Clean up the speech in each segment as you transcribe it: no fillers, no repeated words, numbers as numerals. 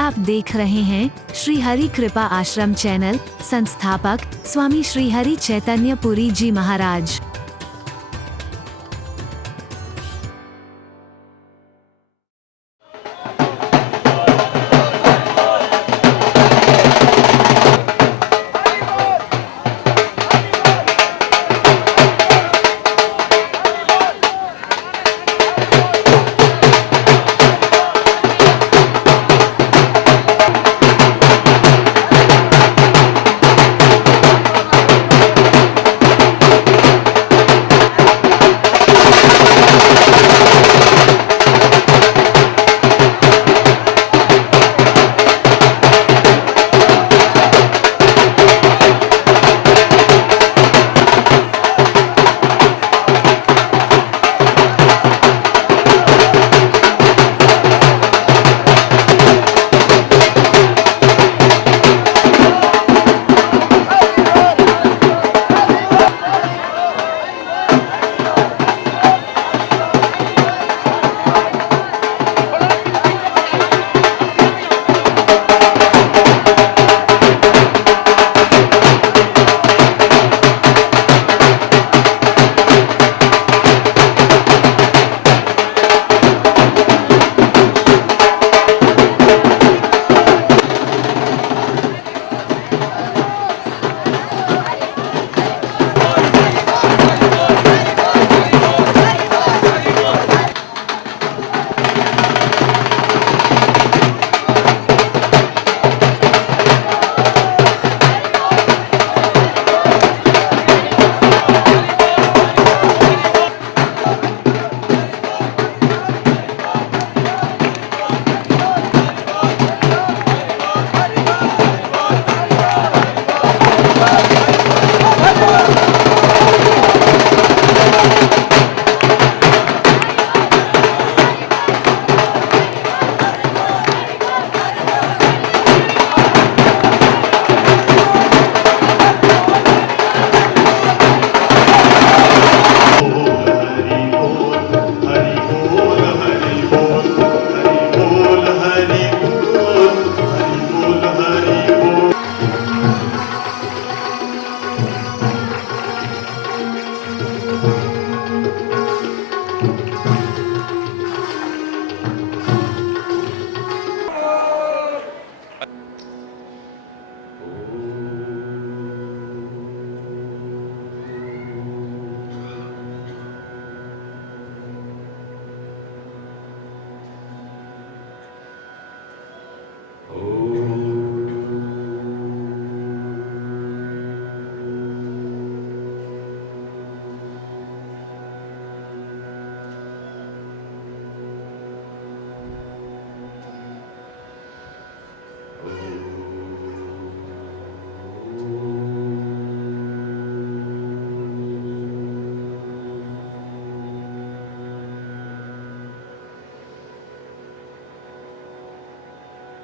आप देख रहे हैं श्री हरि कृपा आश्रम चैनल। संस्थापक स्वामी श्री हरि चैतन्य पुरी जी महाराज।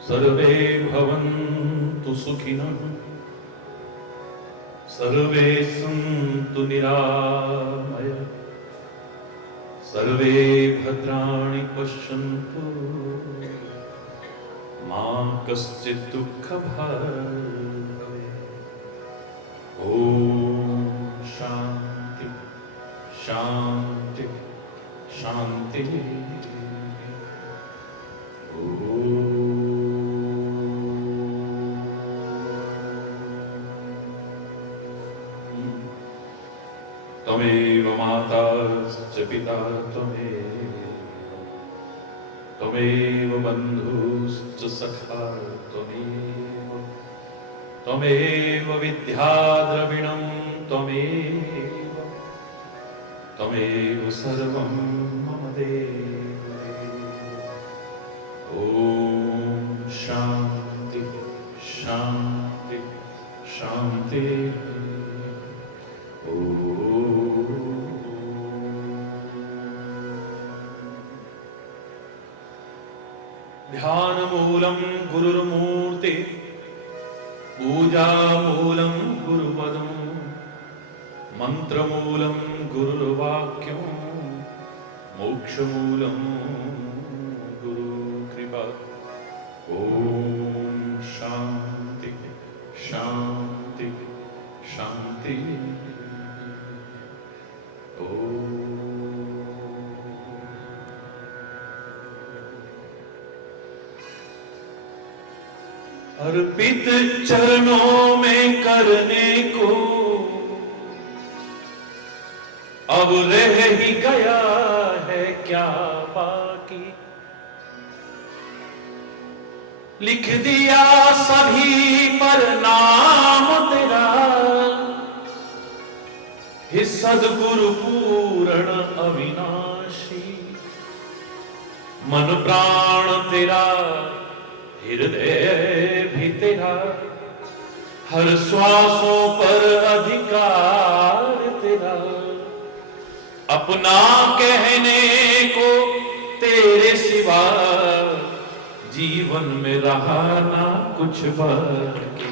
सर्वे भवन्तु सुखिनः, सर्वे सन्तु निरामयाः, सर्वे भद्राणि पश्यन्तु, मा कश्चित् दुःखभाग् भवेत्। ॐ शान्ति शान्ति शान्तिः। त्वमेव माता च पिता त्वमेव बन्धुश्च सखा त्वमेव विद्या द्रविणं त्वमेव सर्वं मम देव। ॐ शान्ति शान्ति शान्तिः। ध्यानमूलं गुरुर्मूर्ति, पूजामूलं गुरुपदं, मंत्रमूलं गुरुर्वाक्यं, मोक्षमूलं गुरुकृपा। ॐ अर्पित चरणों में करने को अब रह ही गया है क्या बाकी। लिख दिया सभी पर नाम तेरा, हे सद्गुरु पूर्ण अविनाशी। मन प्राण तेरा, हृदय भी तेरा, हर श्वासों पर अधिकार तेरा। अपना कहने को तेरे सिवा जीवन में रहा ना कुछ बाकी।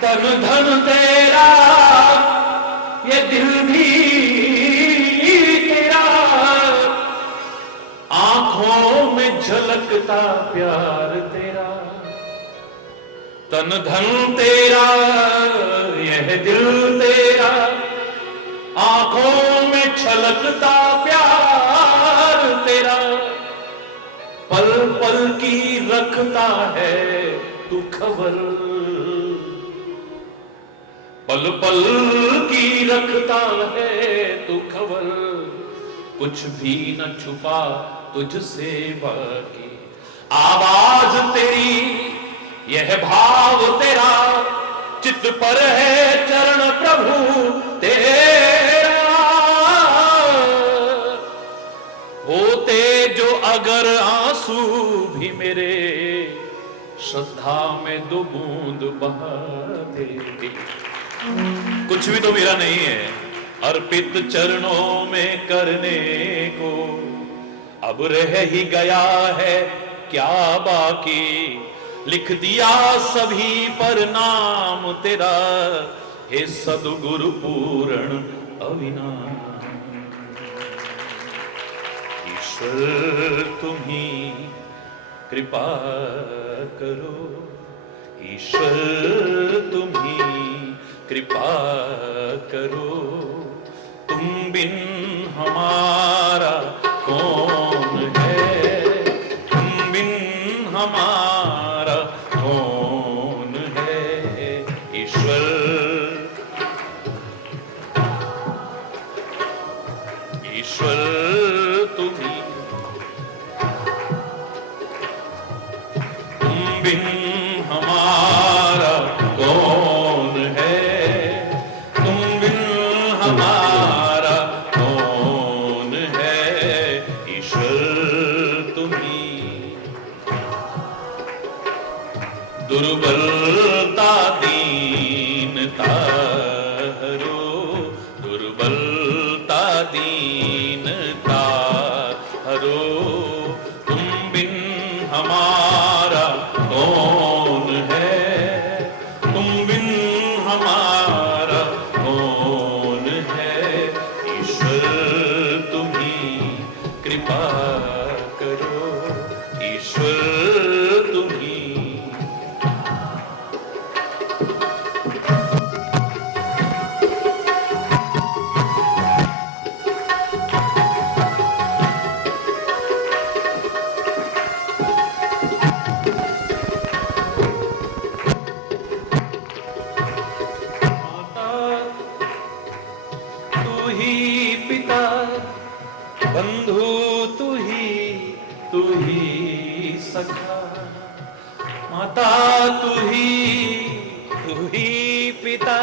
तन धन तेरा, ये दिल भी तेरा, आंखों में झलकता प्यार तेरा। तन धन तेरा, यह दिल तेरा, आंखों में छलकता प्यार तेरा। पल पल की रखता है तू खबर, पल पल की रखता है तू खबर। कुछ भी न छुपा तुझसे बाकी। आवाज तेरी, यह भाव तेरा, चित्त पर है चरण प्रभु तेरा। होते जो अगर आंसू भी मेरे, श्रद्धा में दो बूंद बहा देती। कुछ भी तो मेरा नहीं है, अर्पित चरणों में करने को अब रह ही गया है क्या बाकी। लिख दिया सभी पर नाम तेरा, हे सद्गुरु पूर्ण अविनाशी। ईश्वर तुम्ही कृपा करो, ईश्वर तुम्ही कृपा करो। तुम बिन हमारा कौन है, तुम बिन हमारा कौन है। ईश्वर, ईश्वर तुम्ही, तुम बिन हमारा कौन है, तुम बिन हमारा कौन है। ईश्वर तुम्ही, दुर्बलता दीनता हरो, दुर्बलता दीनता हरो। तुम बिन हमारा कौन है, तुम बिन हमारा कौन है। ईश्वर तुम्ही कृपा करो, ईश्वर तुम्ही। बंधु तू ही सखा। माता तू ही पिता।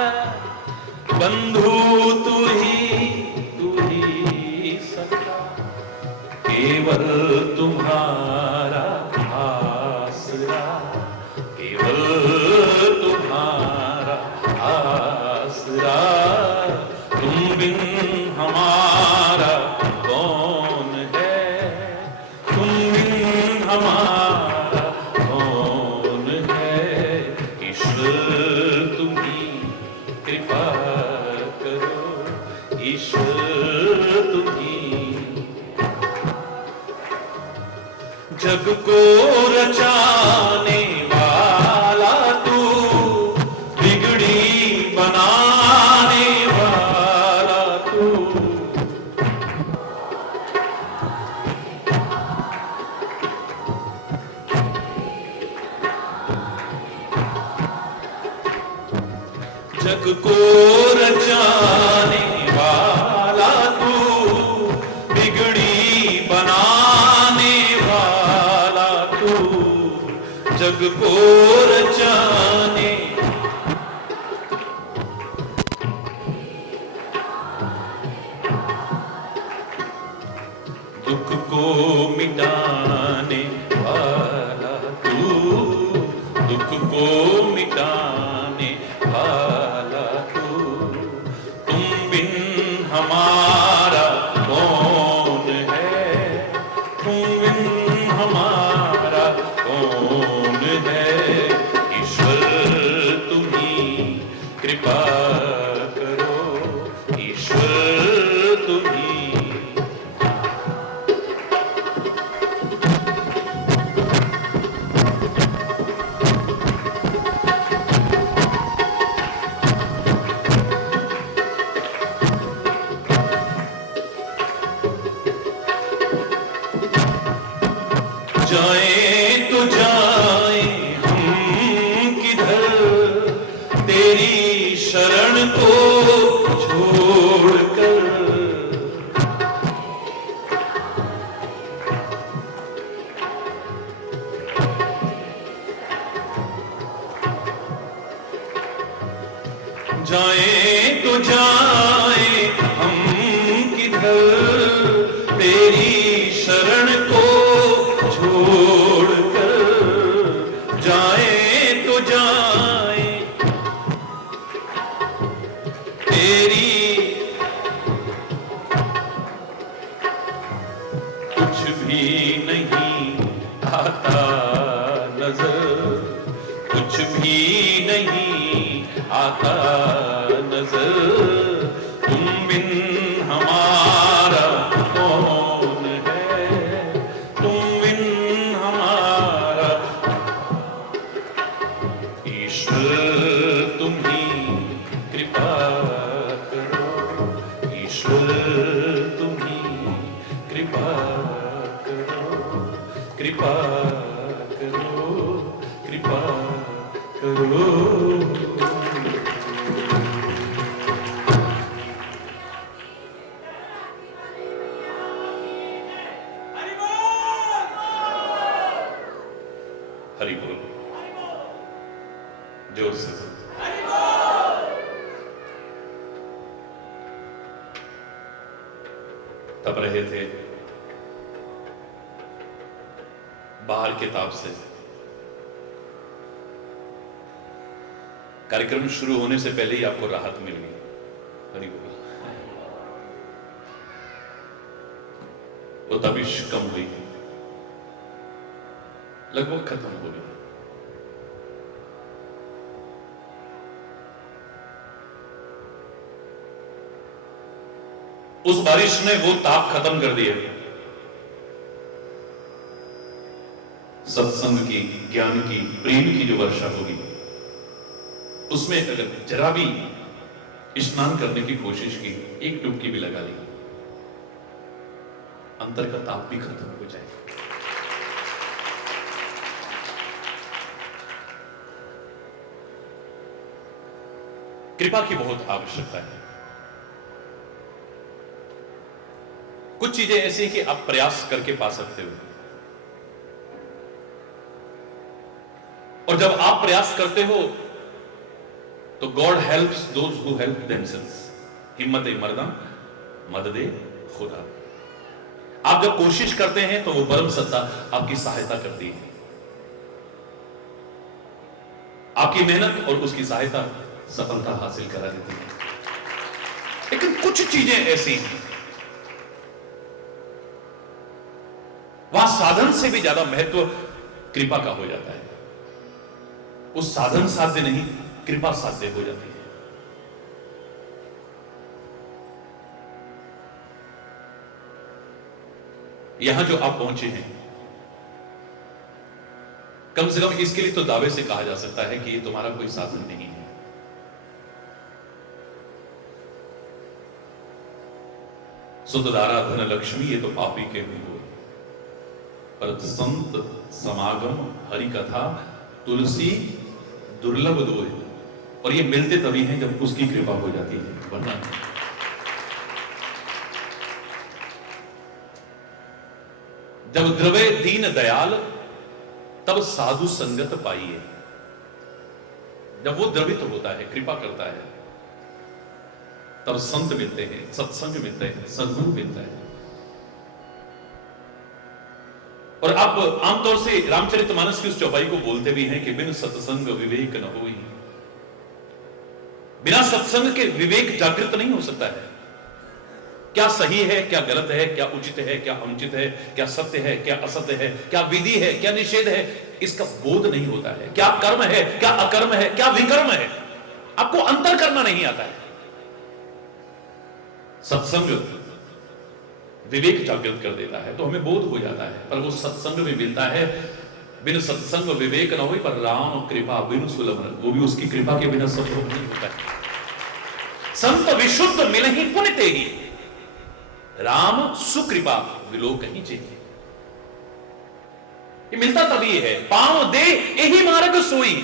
बंधु तू ही सखा। केवल तुम्हारा आसरा, केवल तुम्हारा आसरा। तुम बिन हमारा कौन है, तुम बिन हमारा कौन है। ईश्वर तुम्ही कृपा करो, ईश्वर तुम्ही। जग को रचाने वाला तू, बिगड़ी बनाने वाला तू। जग को रचाने वाला तू, बिगड़ी बनाने वाला तू, जग को रचाने। दुख को मिटाने वाला तू, दुख को मिटाने वाला तू, तुम बिन हमारा कौन है, तुम बिन हमारा कौन है। ईश्वर तुम्ही कृपा करो, ईश्वर तुम्ही। जाए तो जाए हम किधर, तेरी शरण को छोड़कर। जाए तो जाए हम किधर, तेरी शरण को छोड़कर। जाए तो जाए तेरी, कुछ भी नहीं आता नजर, कुछ भी नहीं आता नजर। तुम बिन हमारा कौन है, तुम बिन हमारा। ईश्वर तुम्ही कृपा करो, ईश्वर तुम्ही कृपा करो, कृपा करो, कृपा करो। हरि बोल, जोर से तब रहे थे बाहर किताब से। कार्यक्रम शुरू होने से पहले ही आपको राहत मिल गई। हरि बोल। वो तबिश कम हुई, लगभग खत्म हो गई। उस बारिश ने वो ताप खत्म कर दिया। सत्संग की, ज्ञान की, प्रेम की जो वर्षा होगी, उसमें अगर जरा भी स्नान करने की कोशिश की, एक डुबकी भी लगा ली, अंतर का ताप भी खत्म हो जाएगा। कृपा की बहुत आवश्यकता है। कुछ चीजें ऐसी कि आप प्रयास करके पा सकते हो, और जब आप प्रयास करते हो तो God helps those who help themselves. हिम्मत मर्दा मददे खुदा। आप जब कोशिश करते हैं तो वो परम सत्ता आपकी सहायता करती है। आपकी मेहनत और उसकी सहायता सफलता हासिल करा देती है। लेकिन कुछ चीजें ऐसी हैं, वहां साधन से भी ज्यादा महत्व कृपा का हो जाता है। उस साधन साध्य नहीं, कृपा साध्य हो जाती है। यहां जो आप पहुंचे हैं, कम से कम इसके लिए तो दावे से कहा जा सकता है कि ये तुम्हारा कोई साधन नहीं है। सुतदारा धन लक्ष्मी ये तो पापी के हुए, पर संत समागम हरि कथा तुलसी दुर्लभ दोय। और ये मिलते तभी हैं जब उसकी कृपा हो जाती है, वरना नहीं। जब द्रवे दीन दयाल तब साधु संगत पाइए। जब वो द्रवित होता है, कृपा करता है, तब संत मिलते हैं, सत्संग मिलते हैं, सद्गुरु मिलता है। और आप आमतौर से रामचरितमानस की उस चौपाई को बोलते भी हैं कि बिन सत्संग विवेक न होई। बिना सत्संग के विवेक जागृत नहीं हो सकता है। क्या सही है, क्या गलत है, क्या उचित है, क्या अनुचित है, क्या सत्य है, क्या असत्य है, क्या विधि है, क्या निषेध है, इसका बोध नहीं होता है। क्या कर्म है, क्या अकर्म है, क्या विकर्म है, आपको अंतर करना नहीं आता है। सत्संग विवेक जागृत कर देता है, तो हमें बोध हो जाता है। पर वो सत्संग में मिलता है, बिन सत्संग विवेक न हो, पर राम कृपा बिनु सुलभ, वो भी उसकी कृपा के बिना संभव नहीं होता है। संत विशुद्ध मिलहि पुण्य तेहि, राम सुकृपा विलो कहीं चाहिए। ये मिलता तभी है। पांव दे यही मार्ग सोई,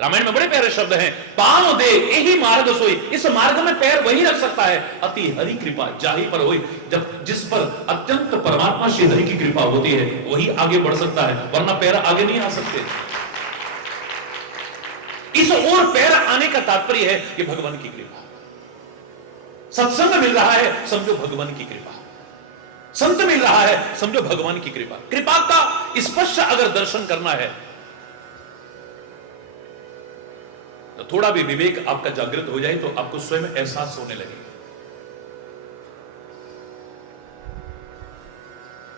रामायण में बड़े प्यारे शब्द हैं, पांव दे यही मार्ग सोई। इस मार्ग में पैर वही रख सकता है, अति हरि कृपा जाहि पर होई। जब जिस पर अत्यंत परमात्मा श्री हरि की कृपा होती है, वही आगे बढ़ सकता है, वरना पैर आगे नहीं आ सकते। इस ओर पैर आने का तात्पर्य है कि भगवान की कृपा। सत्संग मिल रहा है, समझो भगवान की कृपा। संत मिल रहा है, समझो भगवान की कृपा। कृपा का स्पर्श अगर दर्शन करना है तो थोड़ा भी विवेक आपका जागृत हो जाए तो आपको स्वयं एहसास होने लगेगा।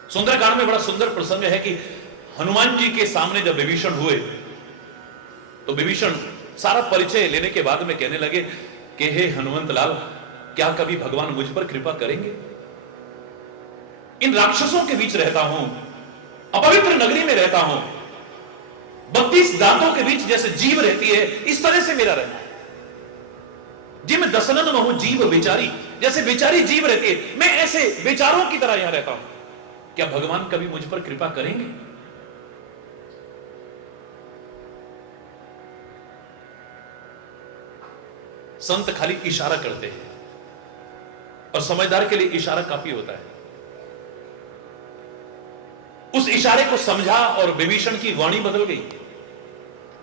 सुंदरकांड में बड़ा सुंदर प्रसंग है कि हनुमान जी के सामने जब विभीषण हुए तो विभीषण सारा परिचय लेने के बाद में कहने लगे कि हे हनुमंत लाल, क्या कभी भगवान मुझ पर कृपा करेंगे? इन राक्षसों के बीच रहता हूं, अपवित्र नगरी में रहता हूं, 32 दांतों के बीच जैसे जीव रहती है, इस तरह से मेरा रहना है। जिम दसनन महु जीव बेचारी, जैसे बेचारी जीव रहती है, मैं ऐसे बेचारों की तरह यहां रहता हूं। क्या भगवान कभी मुझ पर कृपा करेंगे? संत खाली इशारा करते हैं, और समझदार के लिए इशारा काफी होता है। उस इशारे को समझा और विभीषण की वाणी बदल गई।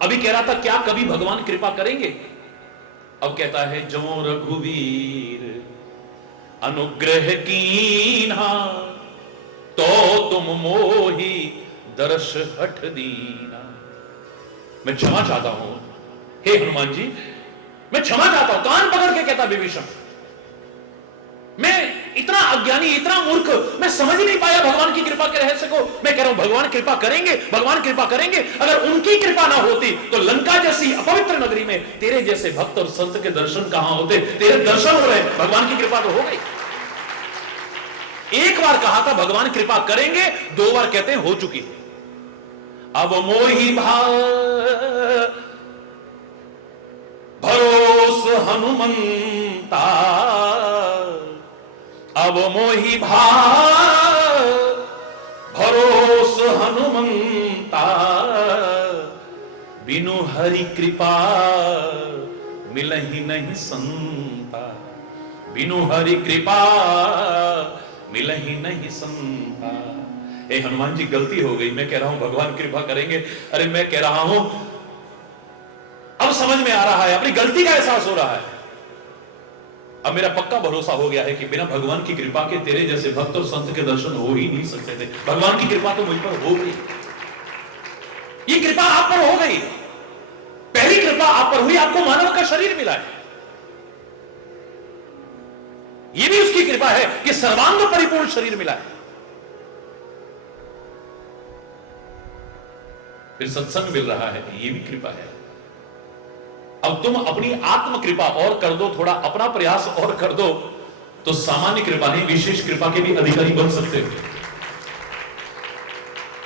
अभी कह रहा था क्या कभी भगवान कृपा करेंगे, अब कहता है जो रघुवीर अनुग्रह कीन्हा, तो तुम मोही दर्श हठ दीना। मैं क्षमा चाहता हूं हे हनुमान जी, मैं क्षमा चाहता हूं। कान पकड़ के कहता विभीषण, मैं इतना अज्ञानी, इतना मूर्ख, मैं समझ नहीं पाया भगवान की कृपा के रहस्य को। मैं कह रहा हूं भगवान कृपा करेंगे, भगवान कृपा करेंगे। अगर उनकी कृपा ना होती तो लंका जैसी अपवित्र नगरी में तेरे जैसे भक्त और संत के दर्शन कहां होते? तेरे दर्शन हो रहे, भगवान की कृपा तो हो गई। एक बार कहा था भगवान कृपा करेंगे, 2 बार कहते हैं हो चुकी है। अब मोही भाव भरोस हनुमंता, अब मोही भाव भरोस हनुमंता, बिनु हरि कृपा मिलहि नहीं संता, बिनु हरि कृपा मिलहि नहीं संता। हे हनुमान जी, गलती हो गई। मैं कह रहा हूं भगवान कृपा करेंगे, अरे मैं कह रहा हूं अब समझ में आ रहा है, अपनी गलती का एहसास हो रहा है। अब मेरा पक्का भरोसा हो गया है कि बिना भगवान की कृपा के तेरे जैसे भक्त और संत के दर्शन हो ही नहीं सकते थे। भगवान की कृपा तो मुझ पर हो गई, ये कृपा आप पर हो गई। पहली कृपा आप पर हुई, आपको मानव का शरीर मिला है। यह भी उसकी कृपा है कि सर्वांग परिपूर्ण शरीर मिला है। फिर सत्संग मिल रहा है, यह भी कृपा है। अब तुम अपनी आत्म कृपा और कर दो, थोड़ा अपना प्रयास और कर दो, तो सामान्य कृपा नहीं, विशेष कृपा के भी अधिकारी बन सकते हो।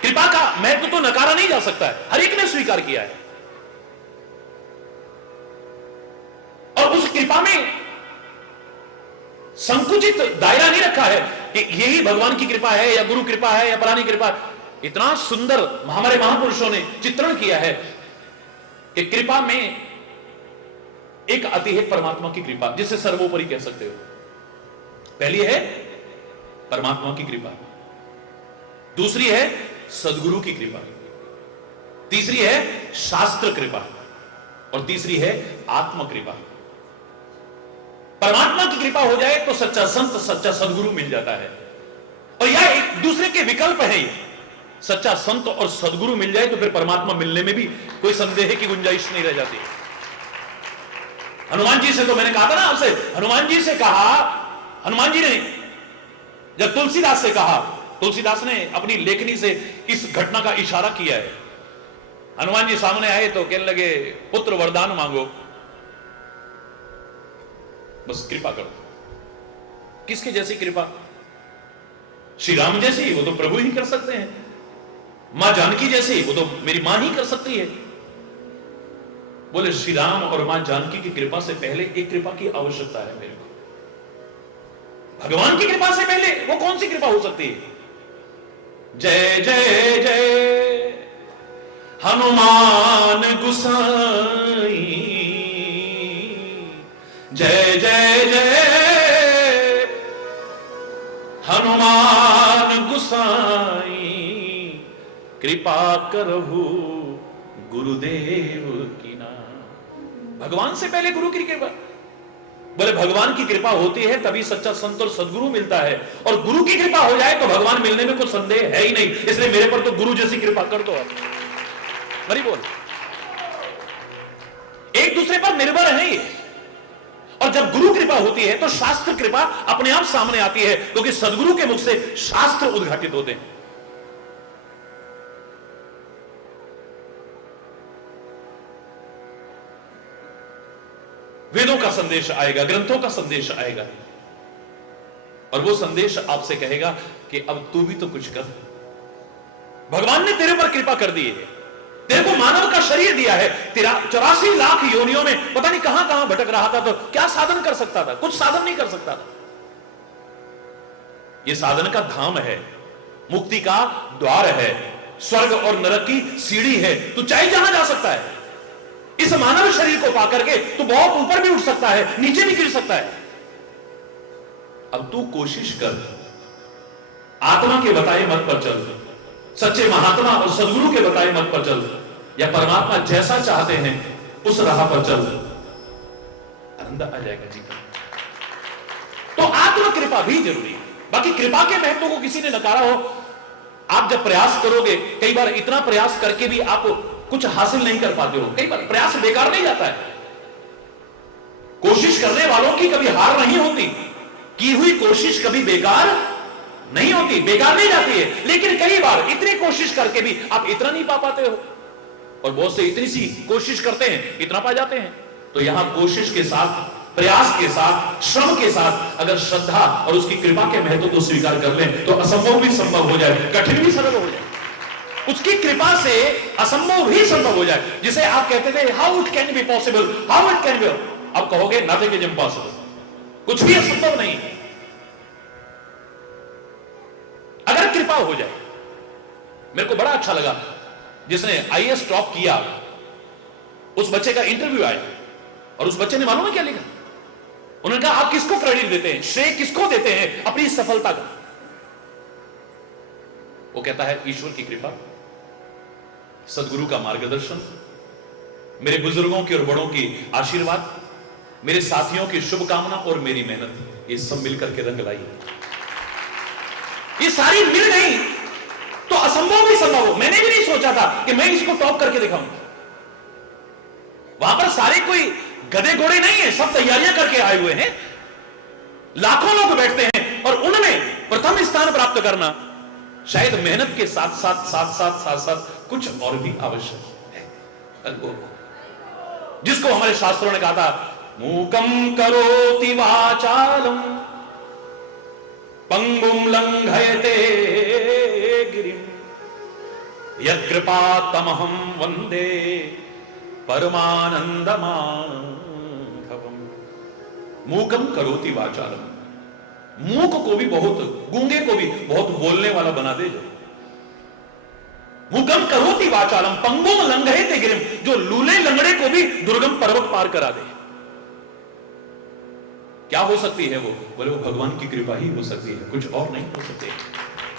कृपा का महत्व तो नकारा नहीं जा सकता है, हर एक ने स्वीकार किया है। और उस कृपा में संकुचित दायरा नहीं रखा है कि यही भगवान की कृपा है या गुरु कृपा है या परानी कृपा। इतना सुंदर हमारे महापुरुषों ने चित्रण किया है कि कृपा में एक आती है परमात्मा की कृपा, जिसे सर्वोपरि कह सकते हो। पहली है परमात्मा की कृपा, दूसरी है सदगुरु की कृपा, तीसरी है शास्त्र कृपा, और तीसरी है आत्म कृपा। परमात्मा की कृपा हो जाए तो सच्चा संत, सच्चा सदगुरु मिल जाता है, और यह एक दूसरे के विकल्प है। ये सच्चा संत और सदगुरु मिल जाए तो फिर परमात्मा मिलने में भी कोई संदेह की गुंजाइश नहीं रह जाती। हनुमान जी से तो मैंने कहा था ना आपसे, हनुमान जी से कहा, हनुमान जी ने जब तुलसीदास से कहा, तुलसीदास ने अपनी लेखनी से इस घटना का इशारा किया है। हनुमान जी सामने आए तो कहने लगे, पुत्र वरदान मांगो, बस कृपा करो। किसके जैसी कृपा? श्री राम जैसी, वो तो प्रभु ही कर सकते हैं। मां जानकी जैसी, वो तो मेरी मां ही कर सकती है। बोले श्री राम और मां जानकी की कृपा से पहले एक कृपा की आवश्यकता है मेरे को। भगवान की कृपा से पहले वो कौन सी कृपा हो सकती है? जय जय जय हनुमान गुसाई, जय जय जय हनुमान गुसाई, कृपा करहु गुरुदेव की ना। भगवान से पहले गुरु की कृपा। बोले भगवान की कृपा होती है तभी सच्चा संत और सदगुरु मिलता है, और गुरु की कृपा हो जाए तो भगवान मिलने में कोई संदेह है ही नहीं। इसलिए मेरे पर तो गुरु जैसी कृपा कर दो आप। मरी बोल, एक दूसरे पर निर्भर है ये। और जब गुरु कृपा होती है तो शास्त्र कृपा अपने आप सामने आती है, क्योंकि सदगुरु के मुख से शास्त्र उद्घाटित होते हैं। वेदों का संदेश आएगा, ग्रंथों का संदेश आएगा, और वो संदेश आपसे कहेगा कि अब तू भी तो कुछ कर। भगवान ने तेरे पर कृपा कर दी है, तेरे को मानव का शरीर दिया है। 84 लाख योनियों में पता नहीं कहां कहां भटक रहा था, तो क्या साधन कर सकता था? कुछ साधन नहीं कर सकता था। यह साधन का धाम है, मुक्ति का द्वार है, स्वर्ग और नरक की सीढ़ी है। तू चाहे जहां जा सकता है। इस मानव शरीर को पाकर के तू बहुत ऊपर भी उठ सकता है, नीचे भी गिर सकता है। अब तू कोशिश कर, आत्मा के बताए मत पर चल, सच्चे महात्मा और सदगुरु के बताए मत पर चल, या परमात्मा जैसा चाहते हैं उस राह पर चल, आनंद आ जाएगा जी। तो आत्म कृपा भी जरूरी है। बाकी कृपा के महत्व को किसी ने नकारा हो, आप जब प्रयास करोगे, कई बार इतना प्रयास करके भी आप कुछ हासिल नहीं कर पाते हो, कई बार प्रयास बेकार नहीं जाता है। कोशिश करने वालों की कभी हार नहीं होती, की हुई कोशिश कभी बेकार नहीं होती, बेकार नहीं जाती है। लेकिन कई बार इतनी कोशिश करके भी आप इतना नहीं पा पाते हो, और बहुत से इतनी सी कोशिश करते हैं, इतना पा जाते हैं। तो यहां कोशिश के साथ, प्रयास के साथ, श्रम के साथ अगर श्रद्धा और उसकी कृपा के महत्व को स्वीकार कर लें तो असंभव भी संभव हो जाए, कठिन भी सरल हो जाए। उसकी कृपा से असंभव भी संभव हो जाए। जिसे आप कहते थे how it can be possible, how it can be, आप कहोगे नथिंग इज इम्पॉसिबल, कुछ भी असंभव नहीं। अगर कृपा हो जाए। मेरे को बड़ा अच्छा लगा, जिसने आईएएस टॉप किया, उस बच्चे का इंटरव्यू आया, और उस बच्चे ने मालूम है क्या लिखा? उन्होंने कहा आप किसको क्रेडिट देते हैं, श्रेय किसको देते हैं अपनी सफलता का? वो कहता है ईश्वर की कृपा, सदगुरु का मार्गदर्शन, मेरे बुजुर्गों की और बड़ों की आशीर्वाद, मेरे साथियों की शुभकामना और मेरी मेहनत, ये सब मिलकर के रंग लाई। ये सारी मिल गई तो असंभव भी संभव हो। मैंने भी नहीं सोचा था कि मैं इसको टॉप करके दिखाऊंगा। वहां पर सारे कोई गधे घोड़े नहीं है, सब तैयारियां करके आए हुए हैं। लाखों लोग बैठते हैं, और उनमें प्रथम स्थान प्राप्त करना शायद मेहनत के साथ साथ साथ साथ साथ साथ कुछ और भी आवश्यक है। जिसको हमारे शास्त्रों ने कहा था, मूकम करोति वाचालम पंगुम लंघयते गिरिम यत्कृपा तमहम वंदे परमानंद माधवम। मूकम करोति वाचालम, मूक को भी बहुत, गूंगे को भी बहुत बोलने वाला बना दे। जो मूकम करोति वाचालम पंगुम लंघयते गिरिम, जो लूले लंगड़े को भी दुर्गम पर्वत पार करा दे। क्या हो सकती है वो? बोले वो भगवान की कृपा ही हो सकती है, कुछ और नहीं हो सकती।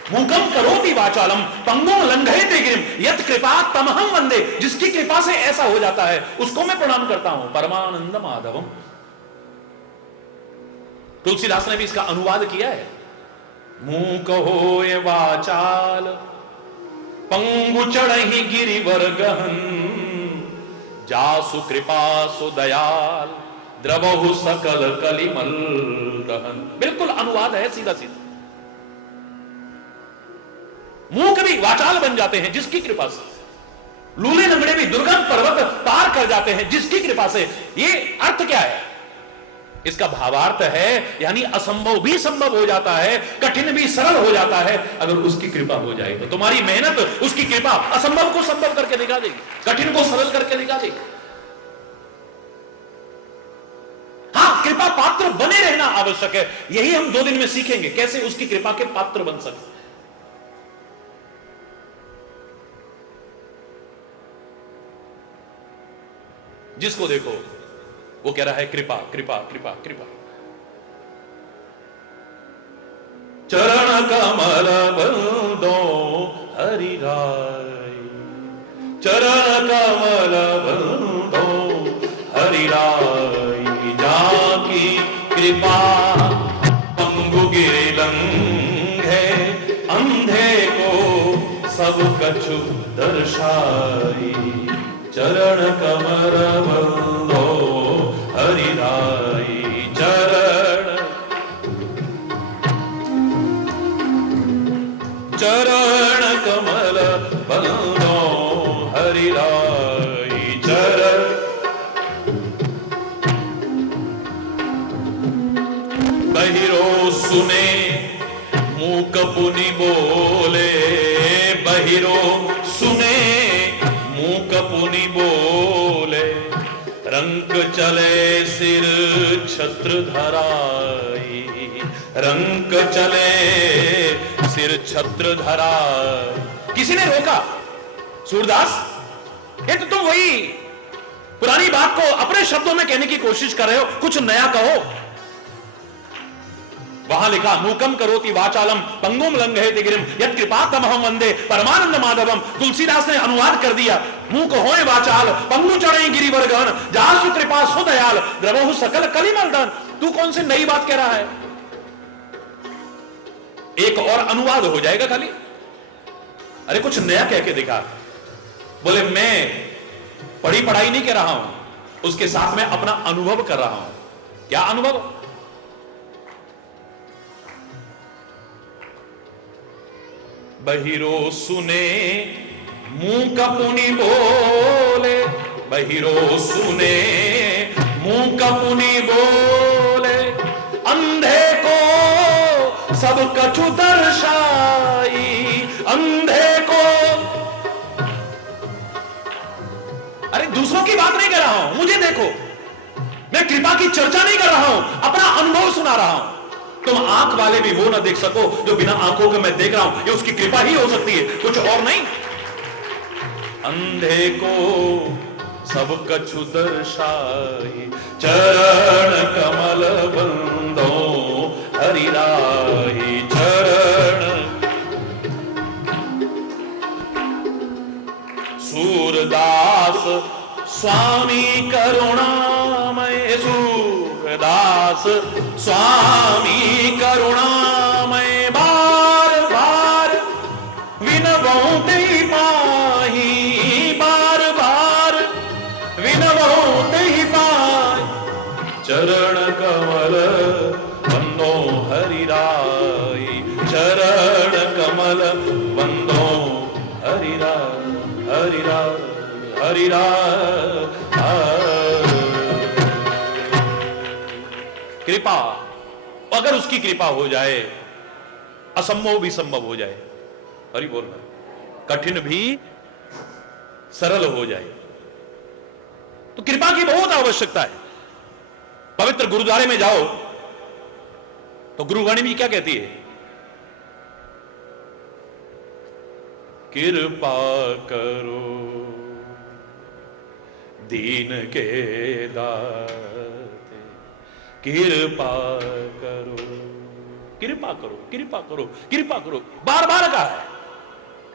मूकम करोति वाचालम पंगुम लंघयते गिरिम यत् कृपा तमहम वंदे। जिसकी कृपा से ऐसा हो जाता है उसको मैं प्रणाम करता हूं, परमानंद माधवम। तुलसीदास ने भी इसका अनुवाद किया है। मूक होय वाचाल पंगु चढ़हि गिरिवर गहन जासु कृपा सु दयाल द्रवहु सकल कलिमल दहन। बिल्कुल अनुवाद है, सीधा सीधा। मूक भी वाचाल बन जाते हैं जिसकी कृपा से, लूले लंगड़े भी दुर्गम पर्वत पार कर जाते हैं जिसकी कृपा से। ये अर्थ क्या है? इसका भावार्थ है यानी असंभव भी संभव हो जाता है, कठिन भी सरल हो जाता है अगर उसकी कृपा हो जाए तो। तुम्हारी मेहनत, उसकी कृपा असंभव को संभव करके दिखा देगी, कठिन को सरल करके दिखा देगी। हाँ, कृपा पात्र बने रहना आवश्यक है। यही हम 2 दिन में सीखेंगे, कैसे उसकी कृपा के पात्र बन सकते। जिसको देखो वो कह रहा है कृपा कृपा कृपा कृपा। चरण कमल बंदो हरि राय, चरण कमल बंदो हरि राय। जाकी कृपा पंगु गिरि लंघे अंधे को सब कछु दर्शाई। चरण कमल बंदो हरि राय, चरण कमल बंदो हरि राय। चरण बहिरो सुने मूक पुनि बोले, बहिरो सुने मूक पुनि बोले। रंक चले सिर छत्र धराई, रंक चले सिर छत्र धराई। किसी ने रोका, सूरदास ये तो तुम वही पुरानी बात को अपने शब्दों में कहने की कोशिश कर रहे हो, कुछ नया कहो। वहां लिखा मूकम करोति वाचालम पंगुम लंघयते गिरिम यत् कृपा तमहम वंदे परमानंद माधवम। तुलसीदास ने अनुवाद कर दिया, मूक होए वाचाल पंगु चढ़े गिरिवर गहन जासु कृपा सु दयाल द्रवहु सकल कलिमल दहन। तू कौन सी नई बात कह रहा है? एक और अनुवाद हो जाएगा खाली। अरे कुछ नया कह के दिखा। बोले मैं पढ़ी पढ़ाई नहीं कर रहा हूं, उसके साथ में अपना अनुभव कर रहा हूं। क्या अनुभव? बहिरो सुने मूक पुनि बोले, बहिरो सुने मूक पुनि बोले। अंधे को सब कछु दर्शाई, अंधे को। अरे दूसरों की बात नहीं कर रहा हूं, मुझे देखो। मैं कृपा की चर्चा नहीं कर रहा हूं, अपना अनुभव सुना रहा हूं। तुम आंख वाले भी वो ना देख सको जो बिना आंखों के मैं देख रहा हूं, ये उसकी कृपा ही हो सकती है, कुछ और नहीं। अंधे को सब कछु दर्शाई, चरण कमल बंदो हरि राय। चरण सूरदास स्वामी करुणामय, सूरदास स्वामी करुणामय। बार बार विनवऊं तेहि पाहि, बार बार विनवऊं तेहि पाहि। चरण कमल बंदो हरि राय, चरण कमल बंदो हरि राय, हरि राय, हरि राय। कृपा, अगर उसकी कृपा हो जाए असंभव भी संभव हो जाए। हरि बोल रहा, कठिन भी सरल हो जाए। तो कृपा की बहुत आवश्यकता है। पवित्र गुरुद्वारे में जाओ तो गुरुवाणी भी क्या कहती है? कृपा करो दीन के दाते, कृपा करो, कृपा करो, कृपा करो, कृपा करो, बार बार कहा है।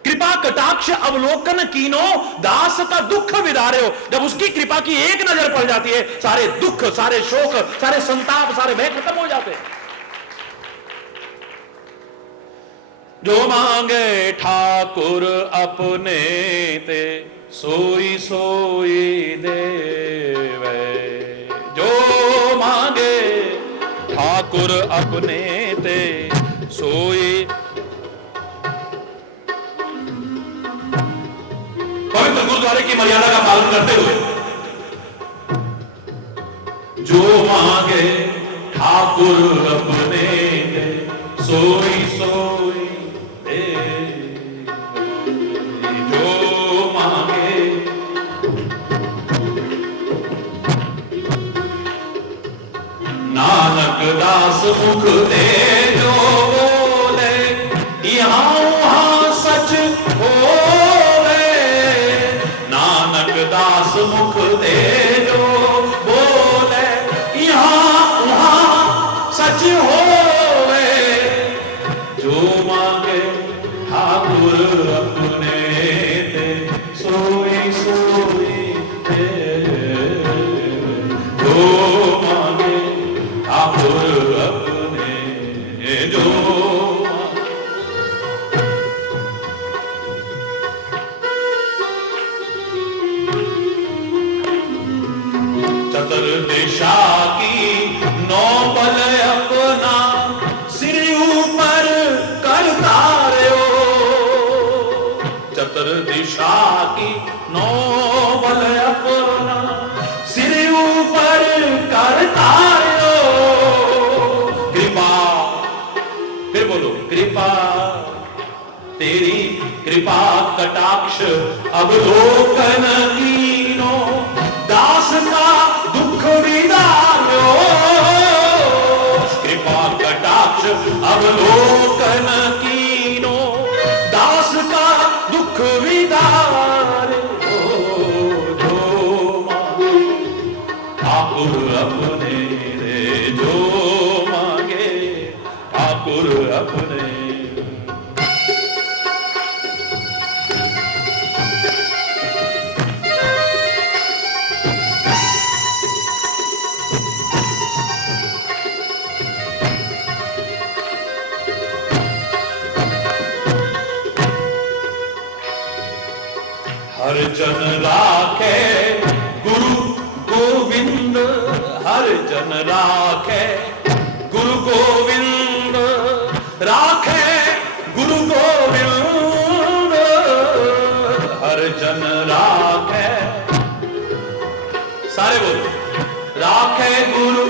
कृपा कटाक्ष अवलोकन कीनो दास का दुख विदारे हो। जब उसकी कृपा की एक नजर पड़ जाती है, सारे दुख, सारे शोक, सारे संताप, सारे भय खत्म हो जाते हैं। जो मांगे ठाकुर अपने ते सोई सोई देवे। जो मांगे ठाकुर अपने ते सोई। पवित्र गुरुद्वारे की मर्यादा का पालन करते हुए जो मांगे ठाकुर अपने सोई सोई दे। जो मांगे नानक दास मुख दे जो बोले यहाँ वहाँ सच होवे। नानक दास मुख दे जो बोले यहाँ वहाँ सच होवे। जो मांगे ठाकुर अपने ते सोई सोई दे। जो मांगे ठाकुर अपने जो। चतुर्दिशा की नौबल अपना सिर ऊपर करता रहो। चतुर्दिशा की नौबल अपना सिर ऊपर करता रहो। कृपा, फिर बोलो कृपा तेरी कृपा कटाक्ष अवलोकन कीनो दास का दुख विदारो। कृपा कटाक्ष अवलोकन कीनो दास का दुख विदारो। जो मांगे ठाकुर अपने रे। जो मांगे ठाकुर अपने। हर जन राखे गुरु गोविंद। हर जन राखे गुरु गोविंद। राखे गुरु गोविंद। हर जन राखे, सारे बोलो राखे गुरु।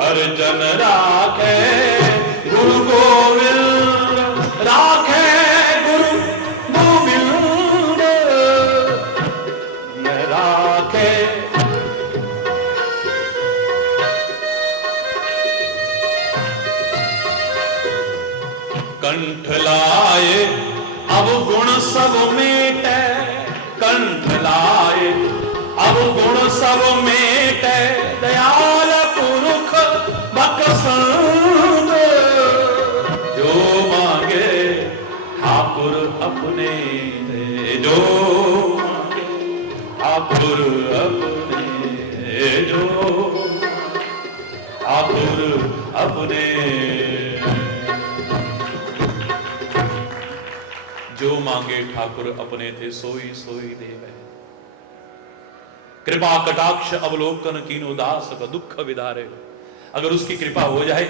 हर जन राखे गुरु गोविंद। राखे गुरु गोविंद। राखे कंठ लाए अब गुण सब मेटे। कंठ लाए अब गुण सब मेटे। दयाल पुरुष बकसंद। जो मांगे ठाकुर अपने दे। जो मांगे ठाकुर अपने। जो ठाकुर अपने। जो मांगे ठाकुर अपने थे सोई सोई देवे। कृपा कटाक्ष अवलोकन कीनो दास का दुख विदारे। अगर उसकी कृपा हो जाए,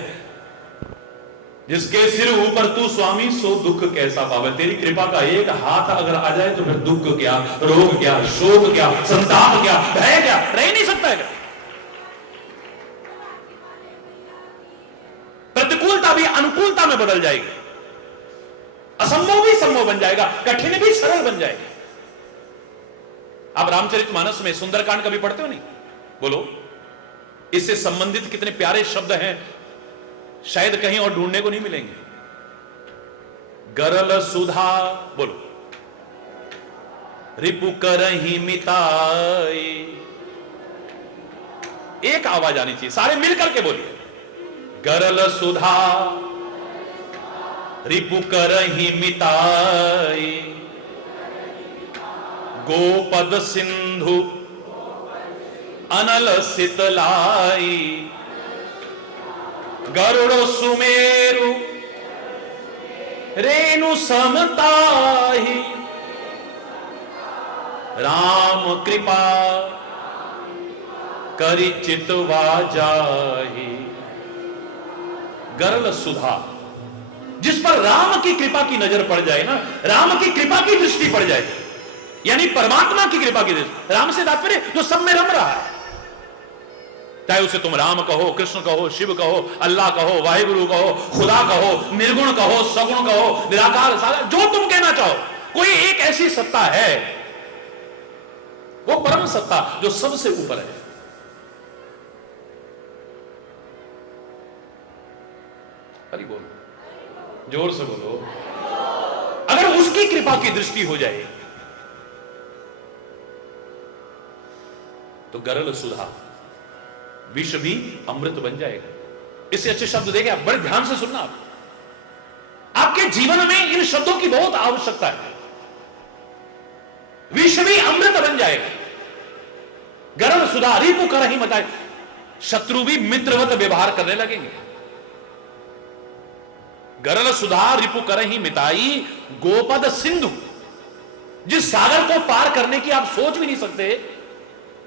जिसके सिर ऊपर तू स्वामी सो दुख कैसा पावे। तेरी कृपा का एक हाथ अगर आ जाए तो फिर दुख क्या, रोग क्या, शोक क्या, संताप क्या, भय क्या, रह नहीं सकता है। प्रतिकूलता भी अनुकूलता में बदल जाएगी। असंभव भी संभव बन जाएगा, कठिन भी सरल बन जाएगा। आप रामचरितमानस में सुंदरकांड कभी पढ़ते हो नहीं? बोलो इससे संबंधित कितने प्यारे शब्द हैं, शायद कहीं और ढूंढने को नहीं मिलेंगे। गरल सुधा, बोलो रिपु करहि मिताई। एक आवाज आनी चाहिए, सारे मिलकर के बोलिए। गरल सुधा रिपु करहि मिताई, गोपद सिंधु अनल सितलाई, गरुड़ सुमेरु रेणु समताहि, राम कृपा करि चितवा जाहि। गरल सुधा, जिस पर राम की कृपा की नजर पड़ जाए ना, राम की कृपा की दृष्टि पड़ जाए, यानी परमात्मा की कृपा की दृष्टि, राम से तात्पर्य जो सब में रम रहा है, चाहे उसे तुम राम कहो, कृष्ण कहो, शिव कहो, अल्लाह कहो, वाहिगुरु कहो, खुदा कहो, निर्गुण कहो, सगुण कहो, निराकार सागर, जो तुम कहना चाहो, कोई एक ऐसी सत्ता है, वो परम सत्ता जो सबसे ऊपर है। हरि बोलो, जोर से बोलो। अगर उसकी कृपा की दृष्टि हो जाए तो गरल सुधा, विष भी अमृत बन जाएगा। इससे अच्छे शब्द देखे आप, बड़े ध्यान से सुनना। आपके जीवन में इन शब्दों की बहुत आवश्यकता है। विष भी अमृत बन जाएगा। गरल सुधा रिपु करहि मिताई, शत्रु भी मित्रवत व्यवहार करने लगेंगे। गरल सुधा रिपु करहि मिताई, गोपद सिंधु, जिस सागर को पार करने की आप सोच भी नहीं सकते,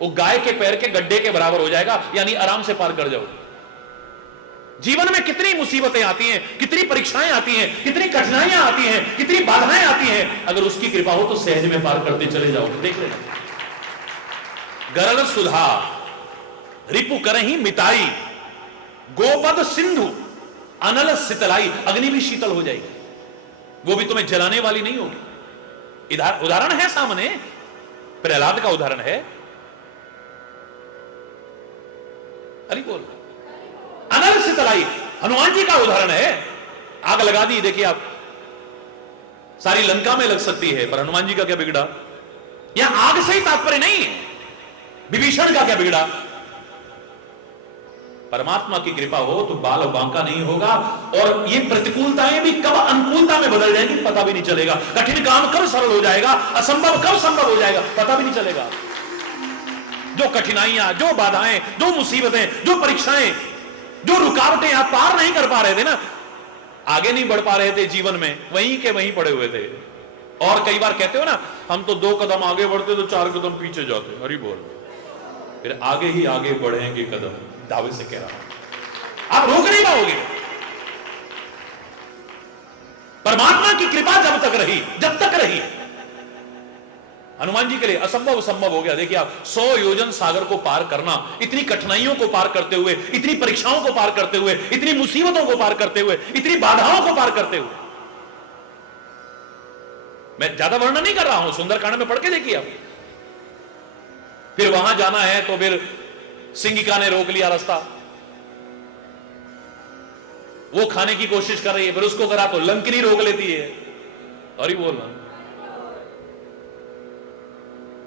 वो गाय के पैर के गड्ढे के बराबर हो जाएगा, यानी आराम से पार कर जाओ। जीवन में कितनी मुसीबतें आती हैं, कितनी परीक्षाएं आती हैं, कितनी कठिनाइयां आती हैं, कितनी बाधाएं आती हैं, अगर उसकी कृपा हो तो सहज में पार करते चले जाओ। देख लेना। गरल सुधा रिपु करहि मिताई, गोपद सिंधु अनल शीतलाई, अग्नि भी शीतल हो जाएगी, वो भी तुम्हें जलाने वाली नहीं होगी। इधर उदाहरण है सामने, प्रहलाद का उदाहरण है। अरे बोल, अनल शीतलाई हनुमान जी का उदाहरण है। आग लगा दी, देखिए आप, सारी लंका में लग सकती है, पर हनुमान जी का क्या बिगड़ा? यहां आग से ही तात्पर्य नहीं है, विभीषण का क्या बिगड़ा? परमात्मा की कृपा हो तो बाल बांका नहीं होगा, और ये प्रतिकूलताएं भी कब अनुकूलता में बदल जाएंगी पता भी नहीं चलेगा। कठिन काम कब सरल हो जाएगा, असंभव कब संभव हो जाएगा पता भी नहीं चलेगा। जो कठिनाइयां, जो बाधाएं, जो मुसीबतें, जो परीक्षाएं, जो रुकावटें आप पार नहीं कर पा रहे थे ना, आगे नहीं बढ़ पा रहे थे जीवन में, वहीं के वहीं पड़े हुए थे। और कई बार कहते हो ना, हम तो 2 कदम आगे बढ़ते तो 4 कदम पीछे जाते। हरि बोल, फिर आगे ही आगे बढ़ेंगे कदम, दावे से कह रहा हूं, आप रोक नहीं पाओगे। परमात्मा की कृपा जब तक रही, जब तक रही, हनुमान जी के लिए असंभव संभव हो गया। देखिए आप, 100 योजन सागर को पार करना, इतनी कठिनाइयों को पार करते हुए, इतनी परीक्षाओं को पार करते हुए, इतनी मुसीबतों को पार करते हुए, इतनी बाधाओं को पार करते हुए। मैं ज्यादा वर्णन नहीं कर रहा हूं, सुंदरकांड में पढ़ के देखिए आप। फिर वहां जाना है तो फिर सिंगिका ने रोक लिया रास्ता, वो खाने की कोशिश कर रही है, फिर उसको करा तो लंकिनी रोक लेती है। और ही बोलना,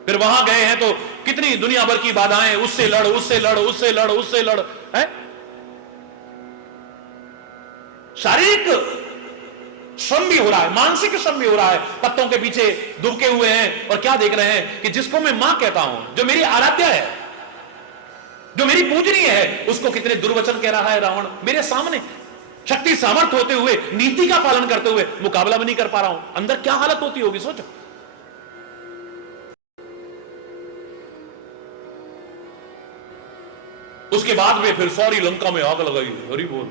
फिर वहां गए हैं तो कितनी दुनिया भर की बाधाएं, उससे लड़, उससे लड़, उससे लड़, उससे लड़, है? शारीरिक श्रम भी हो रहा है, मानसिक श्रम भी हो रहा है, पत्तों के पीछे दुबके हुए हैं, और क्या देख रहे हैं कि जिसको मैं मां कहता हूं, जो मेरी आराध्या है, जो मेरी पूजनीय है, उसको कितने दुर्वचन कह रहा है रावण मेरे सामने। शक्ति सामर्थ्य होते हुए, नीति का पालन करते हुए मुकाबला भी नहीं कर पा रहा हूं। अंदर क्या हालत होती होगी सोचो। उसके बाद में फिर सारी लंका में आग लगाई। हरि बोल।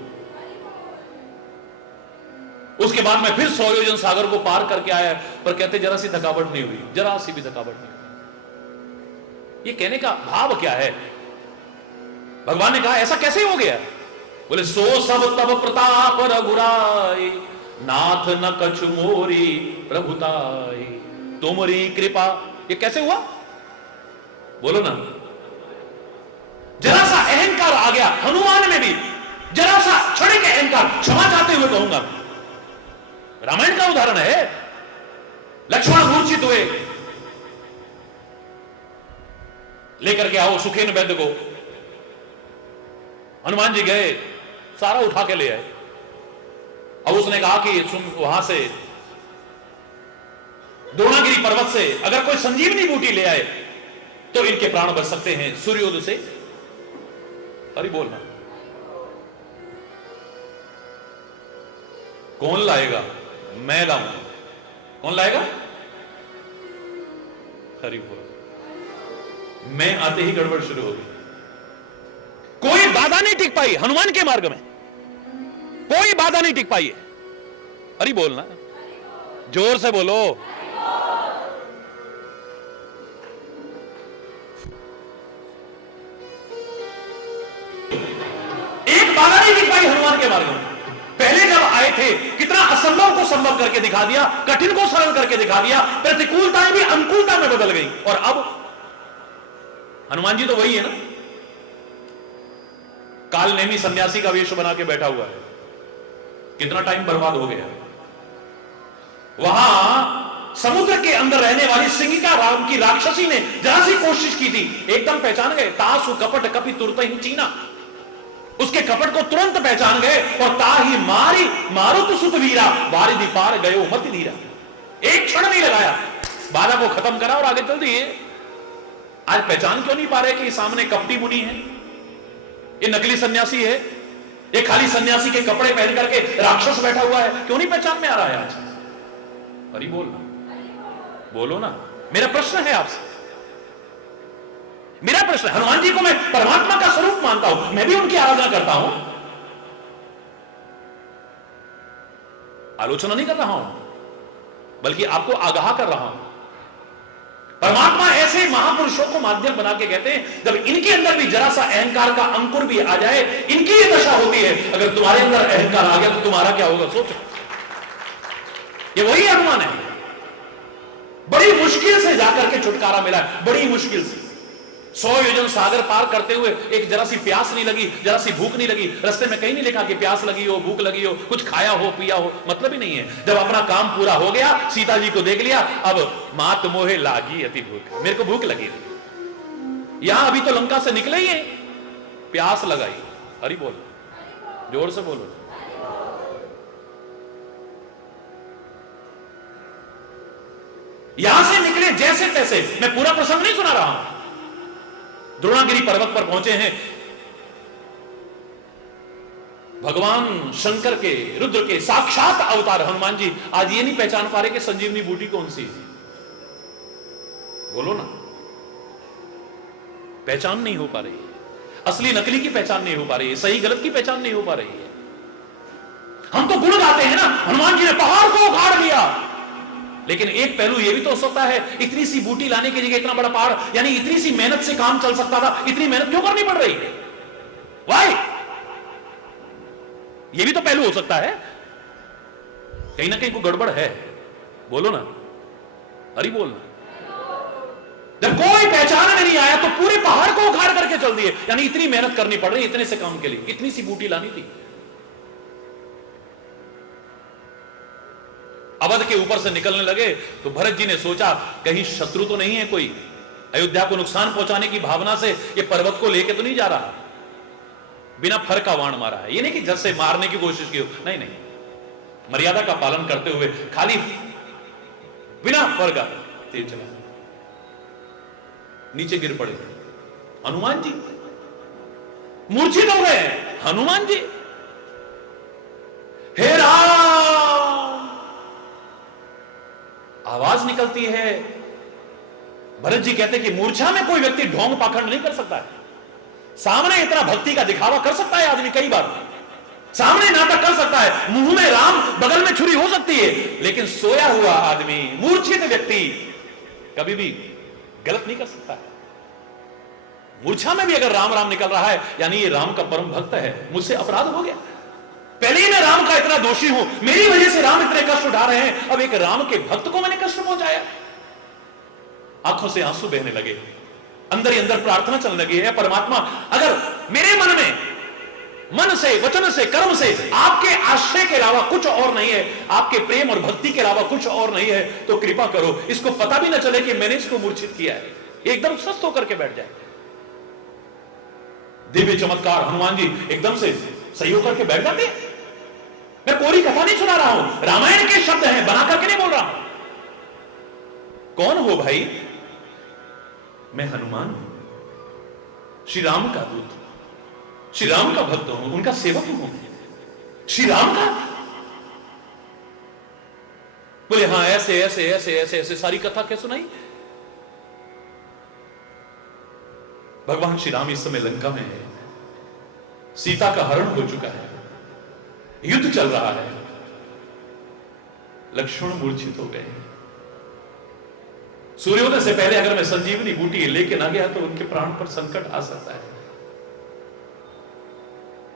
उसके बाद में फिर 100 योजन सागर को पार करके आया, पर कहते जरा सी थकावट नहीं हुई, जरा सी भी थकावट नहीं हुई। ये कहने का भाव क्या है? भगवान ने कहा ऐसा कैसे हो गया? बोले सो सब तब प्रताप रघुराई, नाथ न कछु मोरी प्रभुताई, तुमरी कृपा। ये कैसे हुआ? बोलो ना। जरा सा अहंकार आ गया हनुमान में भी, जरा सा क्षणिक अहंकार, क्षमा चाहते हुए कहूंगा। रामायण का उदाहरण है। लक्ष्मण मूर्छित हुए, लेकर के आओ सुखेन वैद्य को, हनुमान जी गए, सारा उठा के ले आए। अब उसने कहा कि तुम वहां से द्रोणागिरी पर्वत से अगर कोई संजीवनी बूटी ले आए तो इनके प्राण बच सकते हैं सूर्योदय से। अरे बोलना, कौन लाएगा? मैं लाऊंगा। कौन लाएगा? हरि बोल। मैं आते ही गड़बड़ शुरू हो गई। कोई बाधा नहीं टिक पाई हनुमान के मार्ग में, कोई बाधा नहीं टिक पाई है। अरे बोलना, जोर से बोलो। एक बाधा नहीं टिक पाई हनुमान के मार्ग में। पहले जब आए थे कितना असंभव को संभव करके दिखा दिया, कठिन को सरल करके दिखा दिया, प्रतिकूलताएं भी अनुकूलता में बदल गई। और अब हनुमान जी तो वही है ना, काल नेमी सन्यासी का वेश बना के बैठा हुआ है। कितना टाइम बर्बाद हो गया। वहां समुद्र के अंदर रहने वाली सिंगिका राम की राक्षसी ने जरा सी कोशिश की थी, एकदम पहचान गए। तासु कपट कपि तुरत ही चीना, उसके कपट को तुरंत पहचान गए। और ताही मारी मारुत सुत वीरा, वारिधि पार गयो मति धीरा। एक क्षण नहीं लगाया, बाधा को खत्म करा और आगे चल दिए। आज पहचान क्यों नहीं पा रहे कि सामने कपटी मुनि है, ये नकली सन्यासी है, ये खाली सन्यासी के कपड़े पहन करके राक्षस बैठा हुआ है? क्यों नहीं पहचान में आ रहा है आज? अरे बोलना, बोलो ना। मेरा प्रश्न है आपसे, मेरा प्रश्न है। हनुमान जी को मैं परमात्मा का स्वरूप मानता हूं, मैं भी उनकी आराधना करता हूं, आलोचना नहीं कर रहा हूं, बल्कि आपको आगाह कर रहा हूं। परमात्मा ऐसे महापुरुषों को माध्यम बना के कहते हैं, जब इनके अंदर भी जरा सा अहंकार का अंकुर भी आ जाए, इनकी ये दशा होती है। अगर तुम्हारे अंदर अहंकार आ गया तो तुम्हारा क्या होगा, सोचो। ये वही हनुमान है। बड़ी मुश्किल से जाकर के छुटकारा मिला है, बड़ी मुश्किल से। 100 योजन सागर पार करते हुए एक जरा सी प्यास नहीं लगी, जरा सी भूख नहीं लगी। रास्ते में कहीं नहीं लिखा कि प्यास लगी हो, भूख लगी हो, कुछ खाया हो, पिया हो, मतलब ही नहीं है। जब अपना काम पूरा हो गया, सीता जी को देख लिया, अब मात मोहे लागी अति भूख, मेरे को भूख लगी थी। यहां अभी तो लंका से निकले ही है, प्यास लगाई। अरे बोलो, जोर से बोलो। यहां से निकले जैसे तैसे, मैं पूरा प्रसंग नहीं सुना रहा हूं। द्रोणागिरी पर्वत पर पहुंचे हैं, भगवान शंकर के, रुद्र के साक्षात अवतार हनुमान जी आज ये नहीं पहचान पा रहे कि संजीवनी बूटी कौन सी है। बोलो ना, पहचान नहीं हो पा रही है। असली नकली की पहचान नहीं हो पा रही है, सही गलत की पहचान नहीं हो पा रही है। हम तो गुण गाते हैं ना, हनुमान जी ने पहाड़ को उखाड़ लिया, लेकिन एक पहलू यह भी तो हो सकता है, इतनी सी बूटी लाने की जगह इतना बड़ा पहाड़, यानी इतनी सी मेहनत से काम चल सकता था, इतनी मेहनत क्यों करनी पड़ रही है? वाई? यह भी तो पहलू हो सकता है, कहीं ना कहीं को गड़बड़ है। बोलो ना, अरे बोलना। जब कोई पहचान में नहीं आया तो पूरे पहाड़ को उखाड़ करके चल दिए, यानी इतनी मेहनत करनी पड़ रही इतने से काम के लिए, इतनी सी बूटी लानी थी। अवध के ऊपर से निकलने लगे तो भरत जी ने सोचा कहीं शत्रु तो नहीं है कोई, अयोध्या को नुकसान पहुंचाने की भावना से ये पर्वत को लेके तो नहीं जा रहा, बिना फर का वाण मारा है। ये नहीं कि जस से मारने की कोशिश की हो, नहीं नहीं, मर्यादा का पालन करते हुए खाली बिना फर का तेज चला, नीचे गिर पड़े। हनुमान जी मूर्छित हो गए। हनुमान जी, हे राम, आवाज निकलती है। भरत जी कहते कि मूर्छा में कोई व्यक्ति ढोंग पाखंड नहीं कर सकता है। सामने इतना भक्ति का दिखावा कर सकता है आदमी, कई बार सामने नाटक कर सकता है, मुंह में राम बगल में छुरी हो सकती है, लेकिन सोया हुआ आदमी, मूर्छित व्यक्ति कभी भी गलत नहीं कर सकता है। मूर्छा में भी अगर राम राम निकल रहा है, यानी ये राम का परम भक्त है, मुझसे अपराध हो गया। पहले ही मैं राम का इतना दोषी हूं, मेरी वजह से राम इतने कष्ट उठा रहे हैं, अब एक राम के भक्त को मैंने कष्ट पहुंचाया। आंखों से आंसू बहने लगे, अंदर ही अंदर प्रार्थना चलने लगी है, परमात्मा अगर मेरे मन में, मन से, वचन से, कर्म से आपके आश्रय के अलावा कुछ और नहीं है, आपके प्रेम और भक्ति के अलावा कुछ और नहीं है, तो कृपा करो इसको पता भी ना चले कि मैंने इसको मूर्छित किया है, एकदम स्वस्थ होकर के बैठ जाए। दिव्य चमत्कार, हनुमान जी एकदम से सही होकर के बैठ जाते। मैं कोरी कथा नहीं सुना रहा हूं, रामायण के शब्द हैं, बना करके नहीं बोल रहा हूं। कौन हो भाई? मैं हनुमान हूं, श्री राम का दूत, श्री राम का भक्त हूं, उनका सेवक हूं, श्री राम का। बोले हाँ, ऐसे ऐसे ऐसे ऐसे ऐसे सारी कथा क्या सुनाई। भगवान श्री राम इस समय लंका में है, सीता का हरण हो चुका है, युद्ध चल रहा है, लक्ष्मण मूर्छित हो गए। सूर्योदय से पहले अगर मैं संजीवनी बूटी लेके ना गया तो उनके प्राण पर संकट आ सकता है।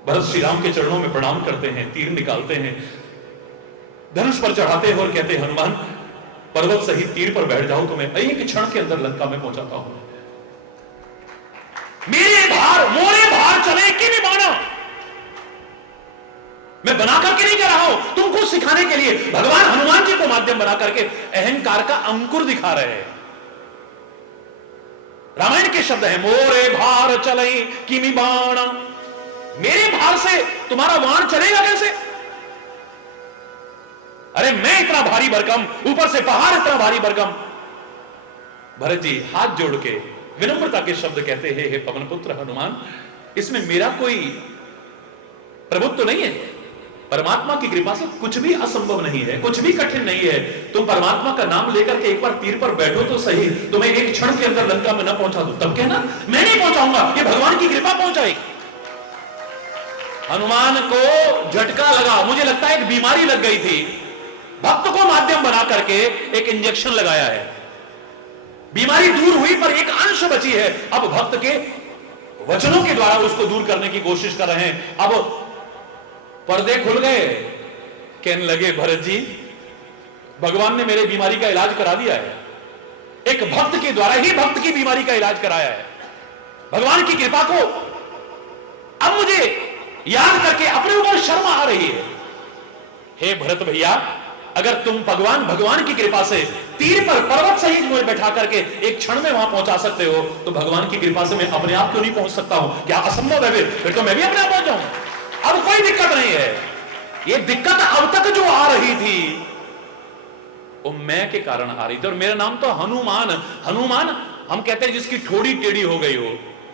भरत श्री राम के चरणों में प्रणाम करते हैं, तीर निकालते हैं, धनुष पर चढ़ाते हैं और कहते हैं हनुमान पर्वत सहित तीर पर बैठ जाओ तो मैं एक क्षण के अंदर लंका में पहुंचाता हूं। मेरे भार मोरे भार चले कि नहीं माना, मैं बना करके नहीं जा रहा हूं तुमको सिखाने के लिए। भगवान हनुमान जी को माध्यम बना करके अहंकार का अंकुर दिखा रहे हैं। रामायण के शब्द हैं, मोरे भार चले किमि बाण। मेरे भार से तुम्हारा बाण चलेगा कैसे? अरे मैं इतना भारी भरकम, ऊपर से पहाड़ इतना भारी भरकम। भरत जी हाथ जोड़ के विनम्रता के शब्द कहते हैं, हे पवन पुत्र हनुमान, इसमें मेरा कोई प्रभुत्व तो नहीं है। परमात्मा की कृपा से कुछ भी असंभव नहीं है, कुछ भी कठिन नहीं है। तुम परमात्मा का नाम लेकर के एक बार तीर पर बैठो तो सही, तुम्हें एक क्षण के अंदर लंका में न पहुंचा दो तब कहना मैं नहीं पहुंचाऊंगा, ये भगवान की कृपा पहुंचाएगी। हनुमान को झटका लगा, मुझे लगता है एक बीमारी लग गई थी, भक्त को माध्यम बना करके एक इंजेक्शन लगाया है, बीमारी दूर हुई पर एक अंश बची है। अब भक्त के वचनों के द्वारा उसको दूर करने की कोशिश कर रहे हैं। अब पर्दे खुल गए, कहने लगे भरत जी भगवान ने मेरे बीमारी का इलाज करा दिया है, एक भक्त के द्वारा ही भक्त की बीमारी का इलाज कराया है। भगवान की कृपा को अब मुझे याद करके अपने ऊपर शर्म आ रही है। हे भरत भैया, अगर तुम भगवान की कृपा से तीर पर पर्वत सहित मुझे बैठा करके एक क्षण में वहां पहुंचा सकते हो, तो भगवान की कृपा से मैं अपने आप क्यों नहीं पहुंच सकता हूं? क्या असंभव है? फिर तो मैं भी अपने आप पहुंच जाऊं। अब कोई दिक्कत नहीं है। ये दिक्कत अब तक जो आ रही थी वो मैं के कारण आ रही थी, और मेरा नाम तो हनुमान। हनुमान हम कहते हैं जिसकी ठोड़ी टेढ़ी हो गई हो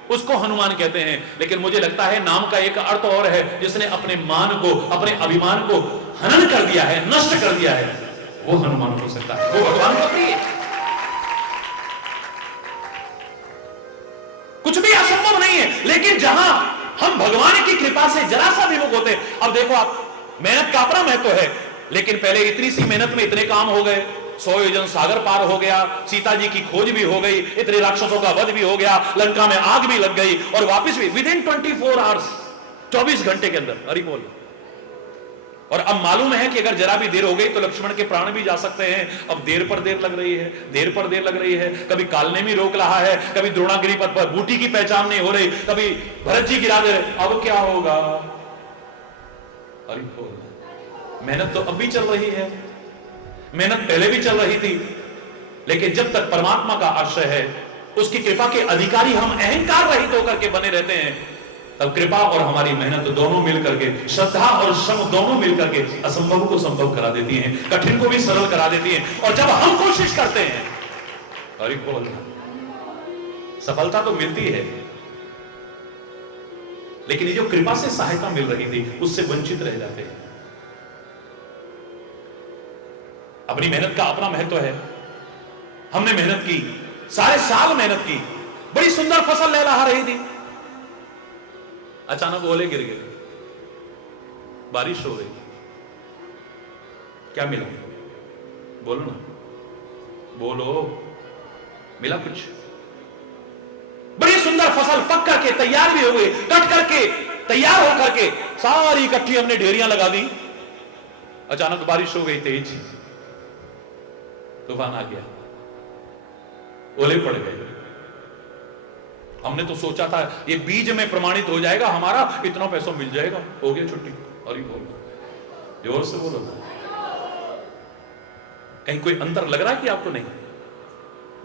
उसको हनुमान कहते हैं, लेकिन मुझे लगता है नाम का एक अर्थ और है, जिसने अपने मान को, अपने अभिमान को हनन कर दिया है, नष्ट कर दिया है, वो हनुमान हो सकता है, वो भगवान को प्रिय। कुछ भी असंभव नहीं है, लेकिन जहां हम भगवान की कृपा से जरा सा विमुख होते। अब देखो आप, मेहनत का अपना महत्व है, लेकिन पहले इतनी सी मेहनत में इतने काम हो गए, 100 योजन सागर पार हो गया, सीता जी की खोज भी हो गई, इतने राक्षसों का वध भी हो गया, लंका में आग भी लग गई, और वापस भी विदिन 24 आवर्स, 24 घंटे के अंदर। हरि बोल। और अब मालूम है कि अगर जरा भी देर हो गई तो लक्ष्मण के प्राण भी जा सकते हैं। अब देर पर देर लग रही है, देर पर देर लग रही है। कभी कालने में रोक रहा है, कभी द्रोणागिरी पर बूटी की पहचान नहीं हो रही, कभी भरत जी गिरा दे रहे। अब क्या होगा? हरि बोल। मेहनत तो अब भी चल रही है, मेहनत पहले भी चल रही थी, लेकिन जब तक परमात्मा का आश्रय है, उसकी कृपा के अधिकारी हम अहंकार रहित होकर के बने रहते हैं, तब कृपा और हमारी मेहनत दोनों मिलकर के, श्रद्धा और श्रम दोनों मिलकर के असंभव को संभव करा देती हैं, कठिन को भी सरल करा देती हैं। और जब हम कोशिश करते हैं, अरे बोल, सफलता तो मिलती है, लेकिन ये जो कृपा से सहायता मिल रही थी उससे वंचित रह जाते हैं। अपनी मेहनत का अपना महत्व है। हमने मेहनत की, सारे साल मेहनत की, बड़ी सुंदर फसल लहलहा रही थी, अचानक ओले गिर गए, बारिश हो गई, क्या मिला? बोलो ना, बोलो, मिला कुछ? बड़ी सुंदर फसल पक करके तैयार भी हो गई, कट करके तैयार होकर के सारी इकट्ठी हमने ढेरियां लगा दी, अचानक बारिश हो गई तेज, तूफान आ गया, ओले पड़ गए। हमने तो सोचा था ये बीज में प्रमाणित हो जाएगा, हमारा इतना पैसा मिल जाएगा, हो गया छुट्टी। अरे बोलो, जोर से बोलो, कहीं कोई अंतर लग रहा है कि आपको? नहीं।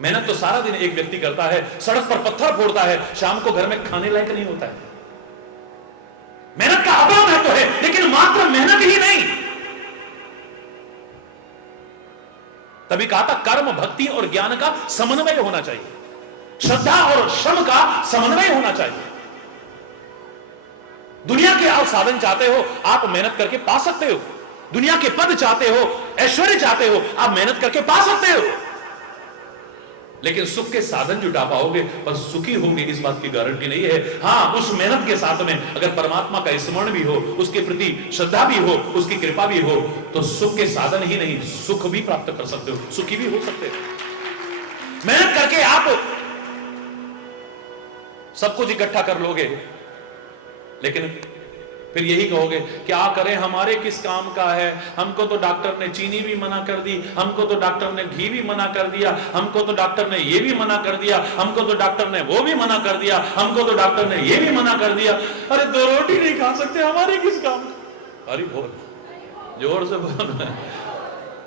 मेहनत तो सारा दिन एक व्यक्ति करता है, सड़क पर पत्थर फोड़ता है, शाम को घर में खाने लायक नहीं होता है। तभी कहा था कर्म, भक्ति और ज्ञान का समन्वय होना चाहिए, श्रद्धा और श्रम का समन्वय होना चाहिए। दुनिया के आप साधन चाहते हो, आप मेहनत करके पा सकते हो। दुनिया के पद चाहते हो, ऐश्वर्य चाहते हो, आप मेहनत करके पा सकते हो। लेकिन सुख के साधन जुटा पाओगे, पर सुखी होंगे इस बात की गारंटी नहीं है। हां, उस मेहनत के साथ में अगर परमात्मा का स्मरण भी हो, उसके प्रति श्रद्धा भी हो, उसकी कृपा भी हो, तो सुख के साधन ही नहीं, सुख भी प्राप्त कर सकते हो, सुखी भी हो सकते हो। मेहनत करके आप सब कुछ इकट्ठा कर लोगे, लेकिन फिर यही कहोगे क्या करें, हमारे किस काम का है, हमको तो डॉक्टर ने चीनी भी मना कर दी, हमको तो डॉक्टर ने घी भी मना कर दिया, हमको तो डॉक्टर ने ये भी मना कर दिया, हमको तो डॉक्टर ने वो भी मना कर दिया, हमको तो डॉक्टर ने ये भी मना कर दिया। अरे 2 रोटी नहीं खा सकते, हमारे किस काम का। अरे बोल, जोर से बोल।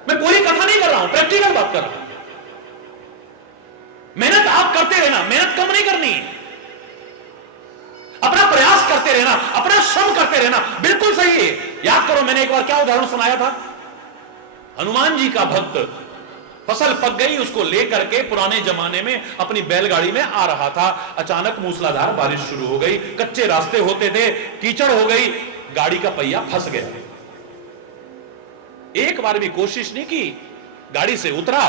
मैं पूरी कथा नहीं कर रहा हूं, प्रैक्टिकल बात कर रहा हूं। मेहनत आप करते रहना, मेहनत कम नहीं करनी है, अपना प्रयास करते रहना, अपना श्रम करते रहना, बिल्कुल सही है। याद करो, मैंने एक बार क्या उदाहरण सुनाया था, हनुमान जी का भक्त फसल पक गई, उसको लेकर के पुराने जमाने में अपनी बैलगाड़ी में आ रहा था। अचानक मूसलाधार बारिश शुरू हो गई, कच्चे रास्ते होते थे, कीचड़ हो गई, गाड़ी का पहिया फंस गया। एक बार भी कोशिश नहीं की, गाड़ी से उतरा,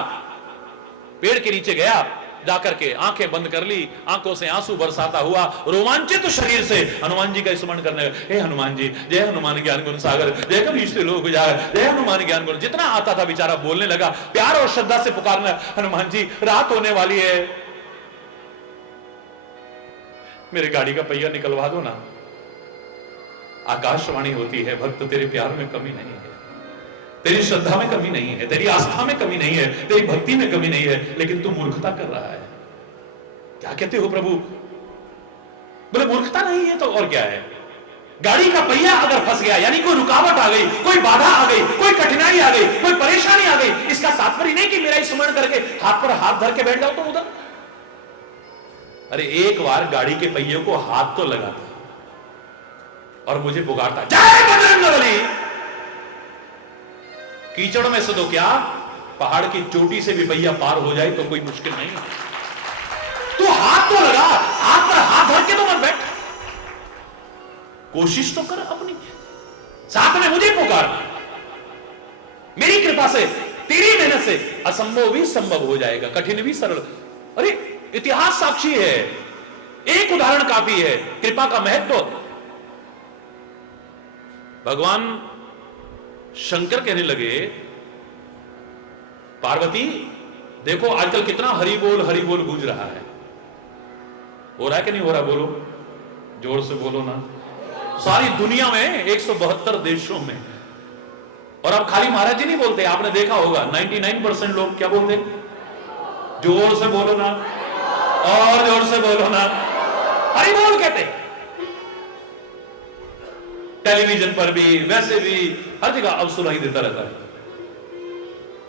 पेड़ के नीचे गया, जाकर के आंखें बंद कर ली, आंखों से आंसू बरसाता हुआ, रोमांचित शरीर से हनुमान जी का स्मरण करने लगा। हे हनुमान जी, जय हनुमान ज्ञान गुण सागर, जय कबीर से लोग उजागर, जय हनुमान ज्ञान गुण। जितना आता था बेचारा बोलने लगा, प्यार और श्रद्धा से पुकारने, हनुमान जी रात होने वाली है, मेरे गाड़ी का पहिया निकलवा दो ना। आकाशवाणी होती है, भक्त तेरे प्यार में कमी नहीं है, तेरी श्रद्धा में कमी नहीं है, तेरी आस्था में कमी नहीं है, तेरी भक्ति में कमी नहीं है, लेकिन तू मूर्खता कर रहा है। क्या कहते हो प्रभु? बोले मूर्खता नहीं है तो और क्या है। गाड़ी का पहिया अगर फंस गया, यानी कोई रुकावट आ गई, कोई बाधा आ गई, कोई कठिनाई आ गई, कोई परेशानी आ गई, इसका तात्पर्य नहीं कि मेरा स्मरण करके हाथ पर हाथ धर के बैठ जाओ तुम उधर। अरे एक बार गाड़ी के पहिए को हाथ तो लगाता और मुझे पुकारता, जय बजरंगबली। कीचड़ में से तो क्या, पहाड़ की चोटी से भी पहिया पार हो जाए तो कोई मुश्किल नहीं। तू हाथ तो लगा, हाथ पर हाथ धर के तो मत बैठ, कोशिश तो कर अपनी, साथ में मुझे पुकार। मेरी कृपा से, तेरी मेहनत से असंभव भी संभव हो जाएगा, कठिन भी सरल। अरे इतिहास साक्षी है, एक उदाहरण काफी है कृपा का महत्व। भगवान शंकर कहने लगे, पार्वती देखो आजकल कितना हरि बोल गूंज रहा है। हो रहा है कि नहीं हो रहा? बोलो, जोर से बोलो ना। सारी दुनिया में 172 देशों में, और अब खाली महाराज जी नहीं बोलते, आपने देखा होगा 99% लोग क्या बोलते? जोर से बोलो ना, और जोर से बोलो ना, हरि बोल कहते। टेलीविजन पर भी, वैसे भी, हर जगह अब सुनाई देता रहता है।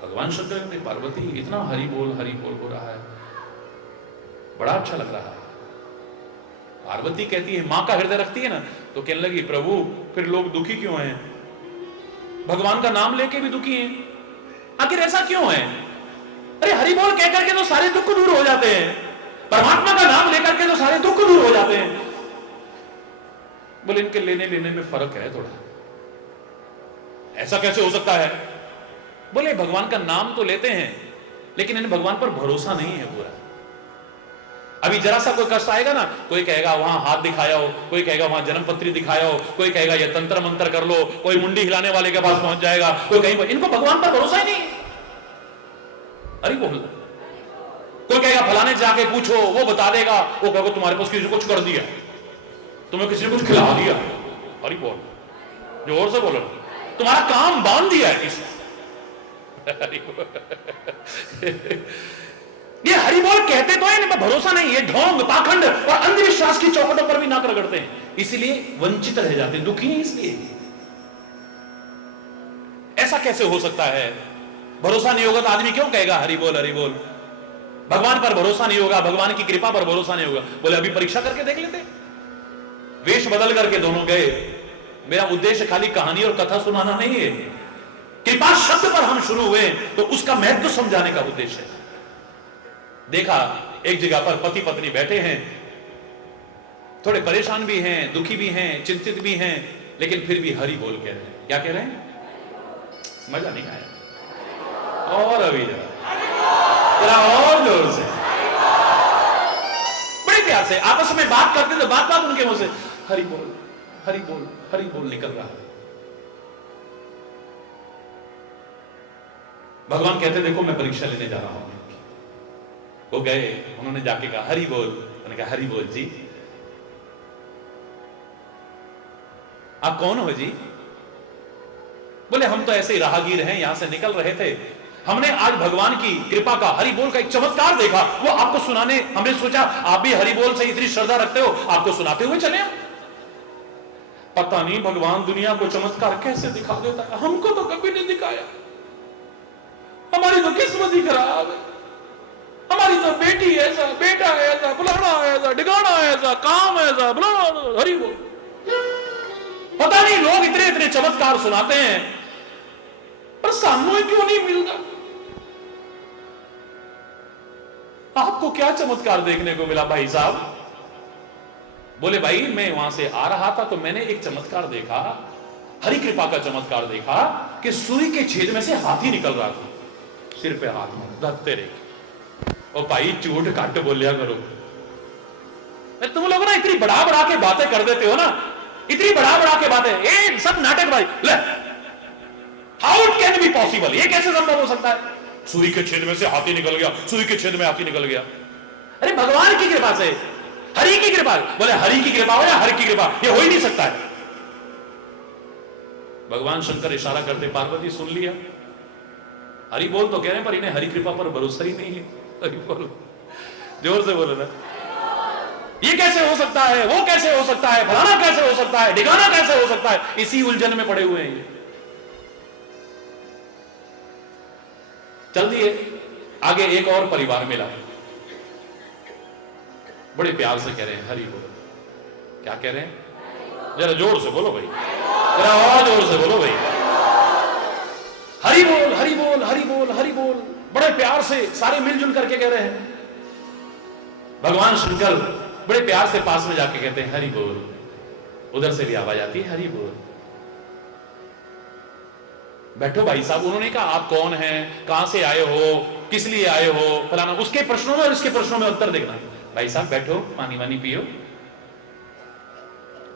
भगवान शंकर ने, पार्वती इतना हरि बोल हो रहा है, बड़ा अच्छा लग रहा है। पार्वती कहती है, मां का हृदय रखती है ना, तो कहने लगी, प्रभु फिर लोग दुखी क्यों हैं? भगवान का नाम लेके भी दुखी हैं, आखिर ऐसा क्यों है? अरे हरि बोल कह करके तो सारे दुख दूर हो जाते हैं, परमात्मा का नाम लेकर के तो सारे दुख दूर हो जाते हैं। बोले इनके लेने में फर्क है थोड़ा। ऐसा कैसे हो सकता है? बोले भगवान का नाम तो लेते हैं, लेकिन इन्हें भगवान पर भरोसा नहीं है पूरा। अभी जरा सा कोई कष्ट आएगा ना, कोई कहेगा वहां हाथ दिखाया हो, कोई कहेगा वहां जन्मपत्री दिखाया हो, कोई कहेगा ये तंत्र मंत्र कर लो, कोई मुंडी हिलाने वाले के पास पहुंच जाएगा, कोई कहीं। इनको भगवान पर भरोसा ही नहीं। अरे बोल, कोई कहेगा फलाने से जाके पूछो, वो बता देगा, वो कहेगा तुम्हारे पास किसी कुछ कर दिया, तुम्हें किसी ने कुछ खिला दिया। अरे बोल, जोर से बोलो, तुम्हारा काम बांध दिया है किसी। ये हरि बोल कहते तो है, इनमें भरोसा नहीं है, ढोंग, पाखंड और अंधविश्वास की चौखटों पर भी नाक रगड़ते हैं, इसलिए वंचित रह जाते हैं, दुखी नहीं इसलिए। ऐसा कैसे हो सकता है? भरोसा नहीं होगा तो आदमी क्यों कहेगा हरि बोल हरि बोल? भगवान पर भरोसा नहीं होगा, भगवान की कृपा पर भरोसा नहीं होगा। बोले अभी परीक्षा करके देख लेते। वेश बदल करके दोनों गए। मेरा उद्देश्य खाली कहानी और कथा सुनाना नहीं है, कृपा शब्द पर हम शुरू हुए तो उसका महत्व समझाने का उद्देश्य है। देखा एक जगह पर पति पत्नी बैठे हैं, थोड़े परेशान भी हैं, दुखी भी हैं, चिंतित भी हैं, लेकिन फिर भी हरि बोल कह रहे हैं। क्या कह रहे हैं? मजा नहीं आया? और अभी जरा और जोर से, बड़े प्यार से आपस में बात करते तो बात बात उनके मुंह से हरि बोल हरि बोल हरि बोल निकल रहा है। भगवान कहते देखो मैं परीक्षा लेने जा रहा हूं। वो गए, उन्होंने जाके कहा हरि बोल। उन्होंने कहा हरि बोल जी। आप कौन हो जी? बोले हम तो ऐसे ही राहगीर हैं, यहां से निकल रहे थे, हमने आज भगवान की कृपा का हरि बोल का एक चमत्कार देखा, वो आपको सुनाने हमने सोचा आप भी हरि बोल से इतनी श्रद्धा रखते हो, आपको सुनाते हुए चले। पता नहीं भगवान दुनिया को चमत्कार कैसे दिखा देता है, हमको तो कभी नहीं दिखाया। हमारी तो किस्मत ही खराब है, हमारी तो बेटी ऐसा, बेटा ऐसा, फलाना ऐसा, ढिकाना ऐसा, काम ऐसा, फलाना। हरि बोल। पता नहीं लोग इतने इतने चमत्कार सुनाते हैं पर सामने क्यों नहीं मिलता? आपको क्या चमत्कार देखने को मिला भाई साहब? बोले भाई मैं वहां से आ रहा था तो मैंने एक चमत्कार देखा, हरि कृपा का चमत्कार देखा कि सूर्य के छेद में से हाथी निकल रहा था, सिर पे हाथ धरते रहे। और भाई झूठ घट बोलिया करो, तुम लोग ना इतनी बढ़ा बढ़ा के बातें कर देते हो ना, इतनी बढ़ा बढ़ा के बातें, ये सब नाटक भाई। How it can be possible, ये कैसे संभव हो सकता है? सूर्य के छेद में से हाथी निकल गया, सूर्य के छेद में हाथी निकल गया। अरे भगवान की कृपा से, हरि की कृपा। बोले हरि की कृपा हो या हरि की कृपा, ये हो ही नहीं सकता है। भगवान शंकर इशारा करते, पार्वती सुन लिया, हरि बोल तो कह रहे हैं पर इन्हें हरि कृपा पर भरोसा ही नहीं है। हरि बोल, जोर से बोलो ना। ये कैसे हो सकता है, वो कैसे हो सकता है, फलाना कैसे हो सकता है, ढिकाना कैसे हो सकता है, इसी उलझन में पड़े हुए हैं ये। चल दिए आगे, एक और परिवार मिला, बड़े प्यार से कह रहे हैं हरि बोल। क्या कह रहे हैं? जरा जोर से बोलो भाई, जरा और जोर से बोलो भाई। हरि बोल हरि बोल हरि बोल हरि बोल, बड़े प्यार से सारे मिलजुल करके कह रहे हैं। भगवान शंकर बड़े प्यार से पास में जाके कहते हैं हरि बोल। उधर से भी आवाज आती है हरि बोल। बैठो भाई साहब। उन्होंने कहा आप कौन हैं, कहां से आए हो, किस लिए आए हो, फलाना। उसके प्रश्नों में और इसके प्रश्नों में उत्तर देखना। भाई साहब बैठो, पानी वानी पियो।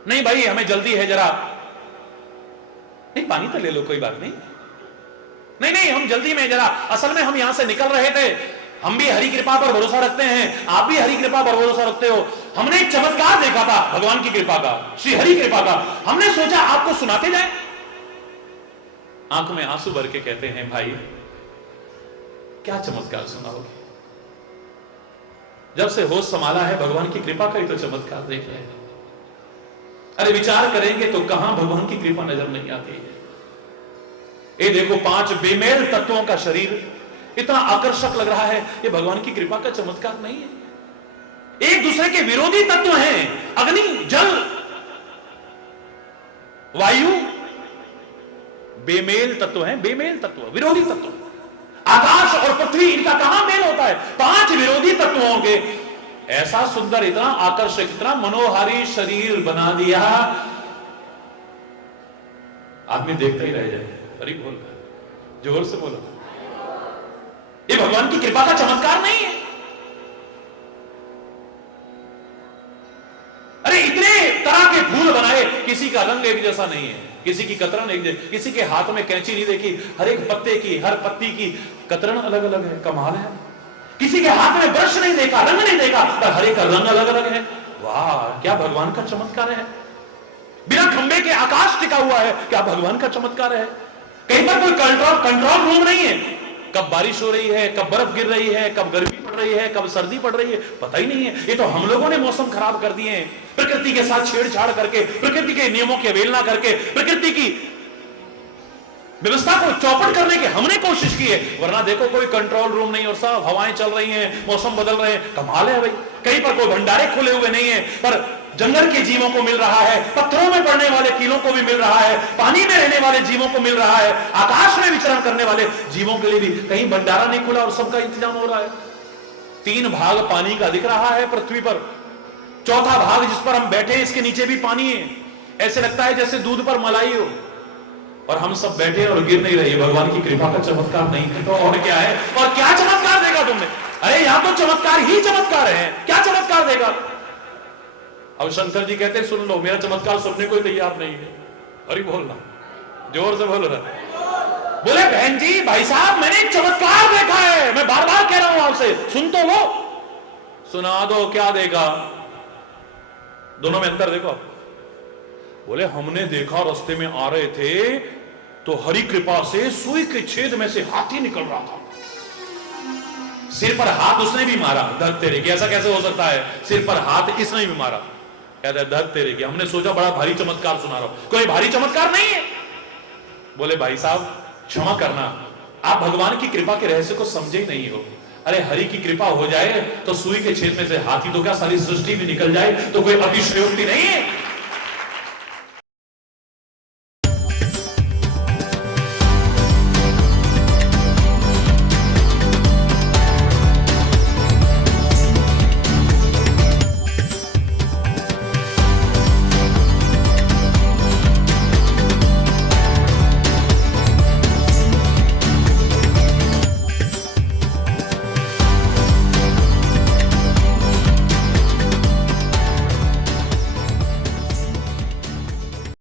नहीं भाई हमें जल्दी है जरा। नहीं पानी तो ले लो, कोई बात नहीं। नहीं नहीं हम जल्दी में जरा, असल में हम यहां से निकल रहे थे, हम भी हरि कृपा पर भरोसा रखते हैं, आप भी हरि कृपा पर भरोसा रखते हो। हमने एक चमत्कार देखा था भगवान की कृपा का, श्री हरि कृपा का, हमने सोचा आपको सुनाते जाएं। आंख में आंसू भर के कहते हैं भाई क्या चमत्कार सुनाओगे? जब से होश संभाला है भगवान की कृपा का ही तो चमत्कार देख रहे हैं। अरे विचार करेंगे तो कहां भगवान की कृपा नजर नहीं आती है। ये देखो 5 बेमेल तत्वों का शरीर इतना आकर्षक लग रहा है, ये भगवान की कृपा का चमत्कार नहीं है। एक दूसरे के विरोधी तत्व हैं, अग्नि, जल, वायु, बेमेल तत्व हैं, बेमेल तत्व, विरोधी तत्व। आकाश और पृथ्वी, इनका कहां मेल होता है? 5 विरोधी तत्वों के ऐसा सुंदर, इतना आकर्षक, इतना मनोहारी शरीर बना दिया, आदमी देखता ही रह जाए। अरे बोल, जोर से बोलो। ये भगवान की कृपा का चमत्कार नहीं है? अरे इतने तरह के फूल बनाए, किसी का रंग एक जैसा नहीं है, किसी की कतरन एक जैसी, किसी के हाथ में कैंची नहीं देखी, हर एक पत्ते की, हर पत्ती की कतरन अलग अलग है, कमाल है। किसी के हाथ में ब्रश नहीं देखा, रंग नहीं देखा, पर हर एक का रंग अलग अलग है। वाह क्या भगवान का चमत्कार है। बिना खंबे के आकाश टिका हुआ है, क्या भगवान का चमत्कार है। कहीं पर कोई कंट्रोल रूम नहीं है, कब बारिश हो रही है, कब बर्फ गिर रही है, कब गर्मी पड़ रही है, कब सर्दी पड़ रही है, पता ही नहीं है। ये तो हम लोगों ने मौसम खराब कर दिए हैं, प्रकृति के साथ छेड़छाड़ करके, प्रकृति के नियमों की अवहेलना करके, प्रकृति की व्यवस्था को चौपट करने की हमने कोशिश की है। वरना देखो कोई कंट्रोल रूम नहीं और सब हवाएं चल रही हैं, मौसम बदल रहे हैं, कमाल है भाई। कहीं पर कोई भंडारे खुले हुए नहीं है, पर जंगल के जीवों को मिल रहा है, पत्थरों में पड़ने वाले कीलों को भी मिल रहा है, पानी में रहने वाले जीवों को मिल रहा है, आकाश में विचरण करने वाले जीवों के लिए भी कहीं भंडारा नहीं खुला और सबका इंतजाम हो रहा है। 3 भाग पानी का दिख रहा है पृथ्वी पर, चौथा भाग जिस पर हम बैठे इसके नीचे भी पानी है। ऐसे लगता है जैसे दूध पर मलाई हो, और हम सब बैठे और गिर नहीं रहे। भगवान की कृपा का चमत्कार नहीं है तो और क्या है? और क्या चमत्कार देगा तुमने? अरे यहां तो चमत्कार ही चमत्कार है, क्या चमत्कार देगा? अब शंकर जी कहते सुन लो, मेरा चमत्कार सुनने को तैयार नहीं है। अरे बोलना, जोर से बोलो ना। बोले बहन जी, भाई साहब, मैंने एक चमत्कार देखा है, मैं बार बार कह रहा हूं आपसे, सुन तो लो। सुना दो, क्या देखा? दोनों में अंतर देखो। बोले हमने देखा, रास्ते में आ रहे थे तो हरि कृपा से सुई के छेद में से हाथी निकल रहा था। सिर पर हाथ उसने भी मारा, धत तेरे की, ऐसा कैसे हो सकता है? सिर पर हाथ इसने भी मारा। कहता है धत तेरे की, हमने सोचा बड़ा भारी चमत्कार सुना रहा हूं, कोई भारी चमत्कार नहीं है। बोले भाई साहब क्षमा करना, आप भगवान की कृपा के रहस्य को समझे ही नहीं हो। अरे हरि की कृपा हो जाए तो सुई के छेद में से हाथी तो क्या सारी सृष्टि भी निकल जाए तो कोई अतिशयोक्ति नहीं है।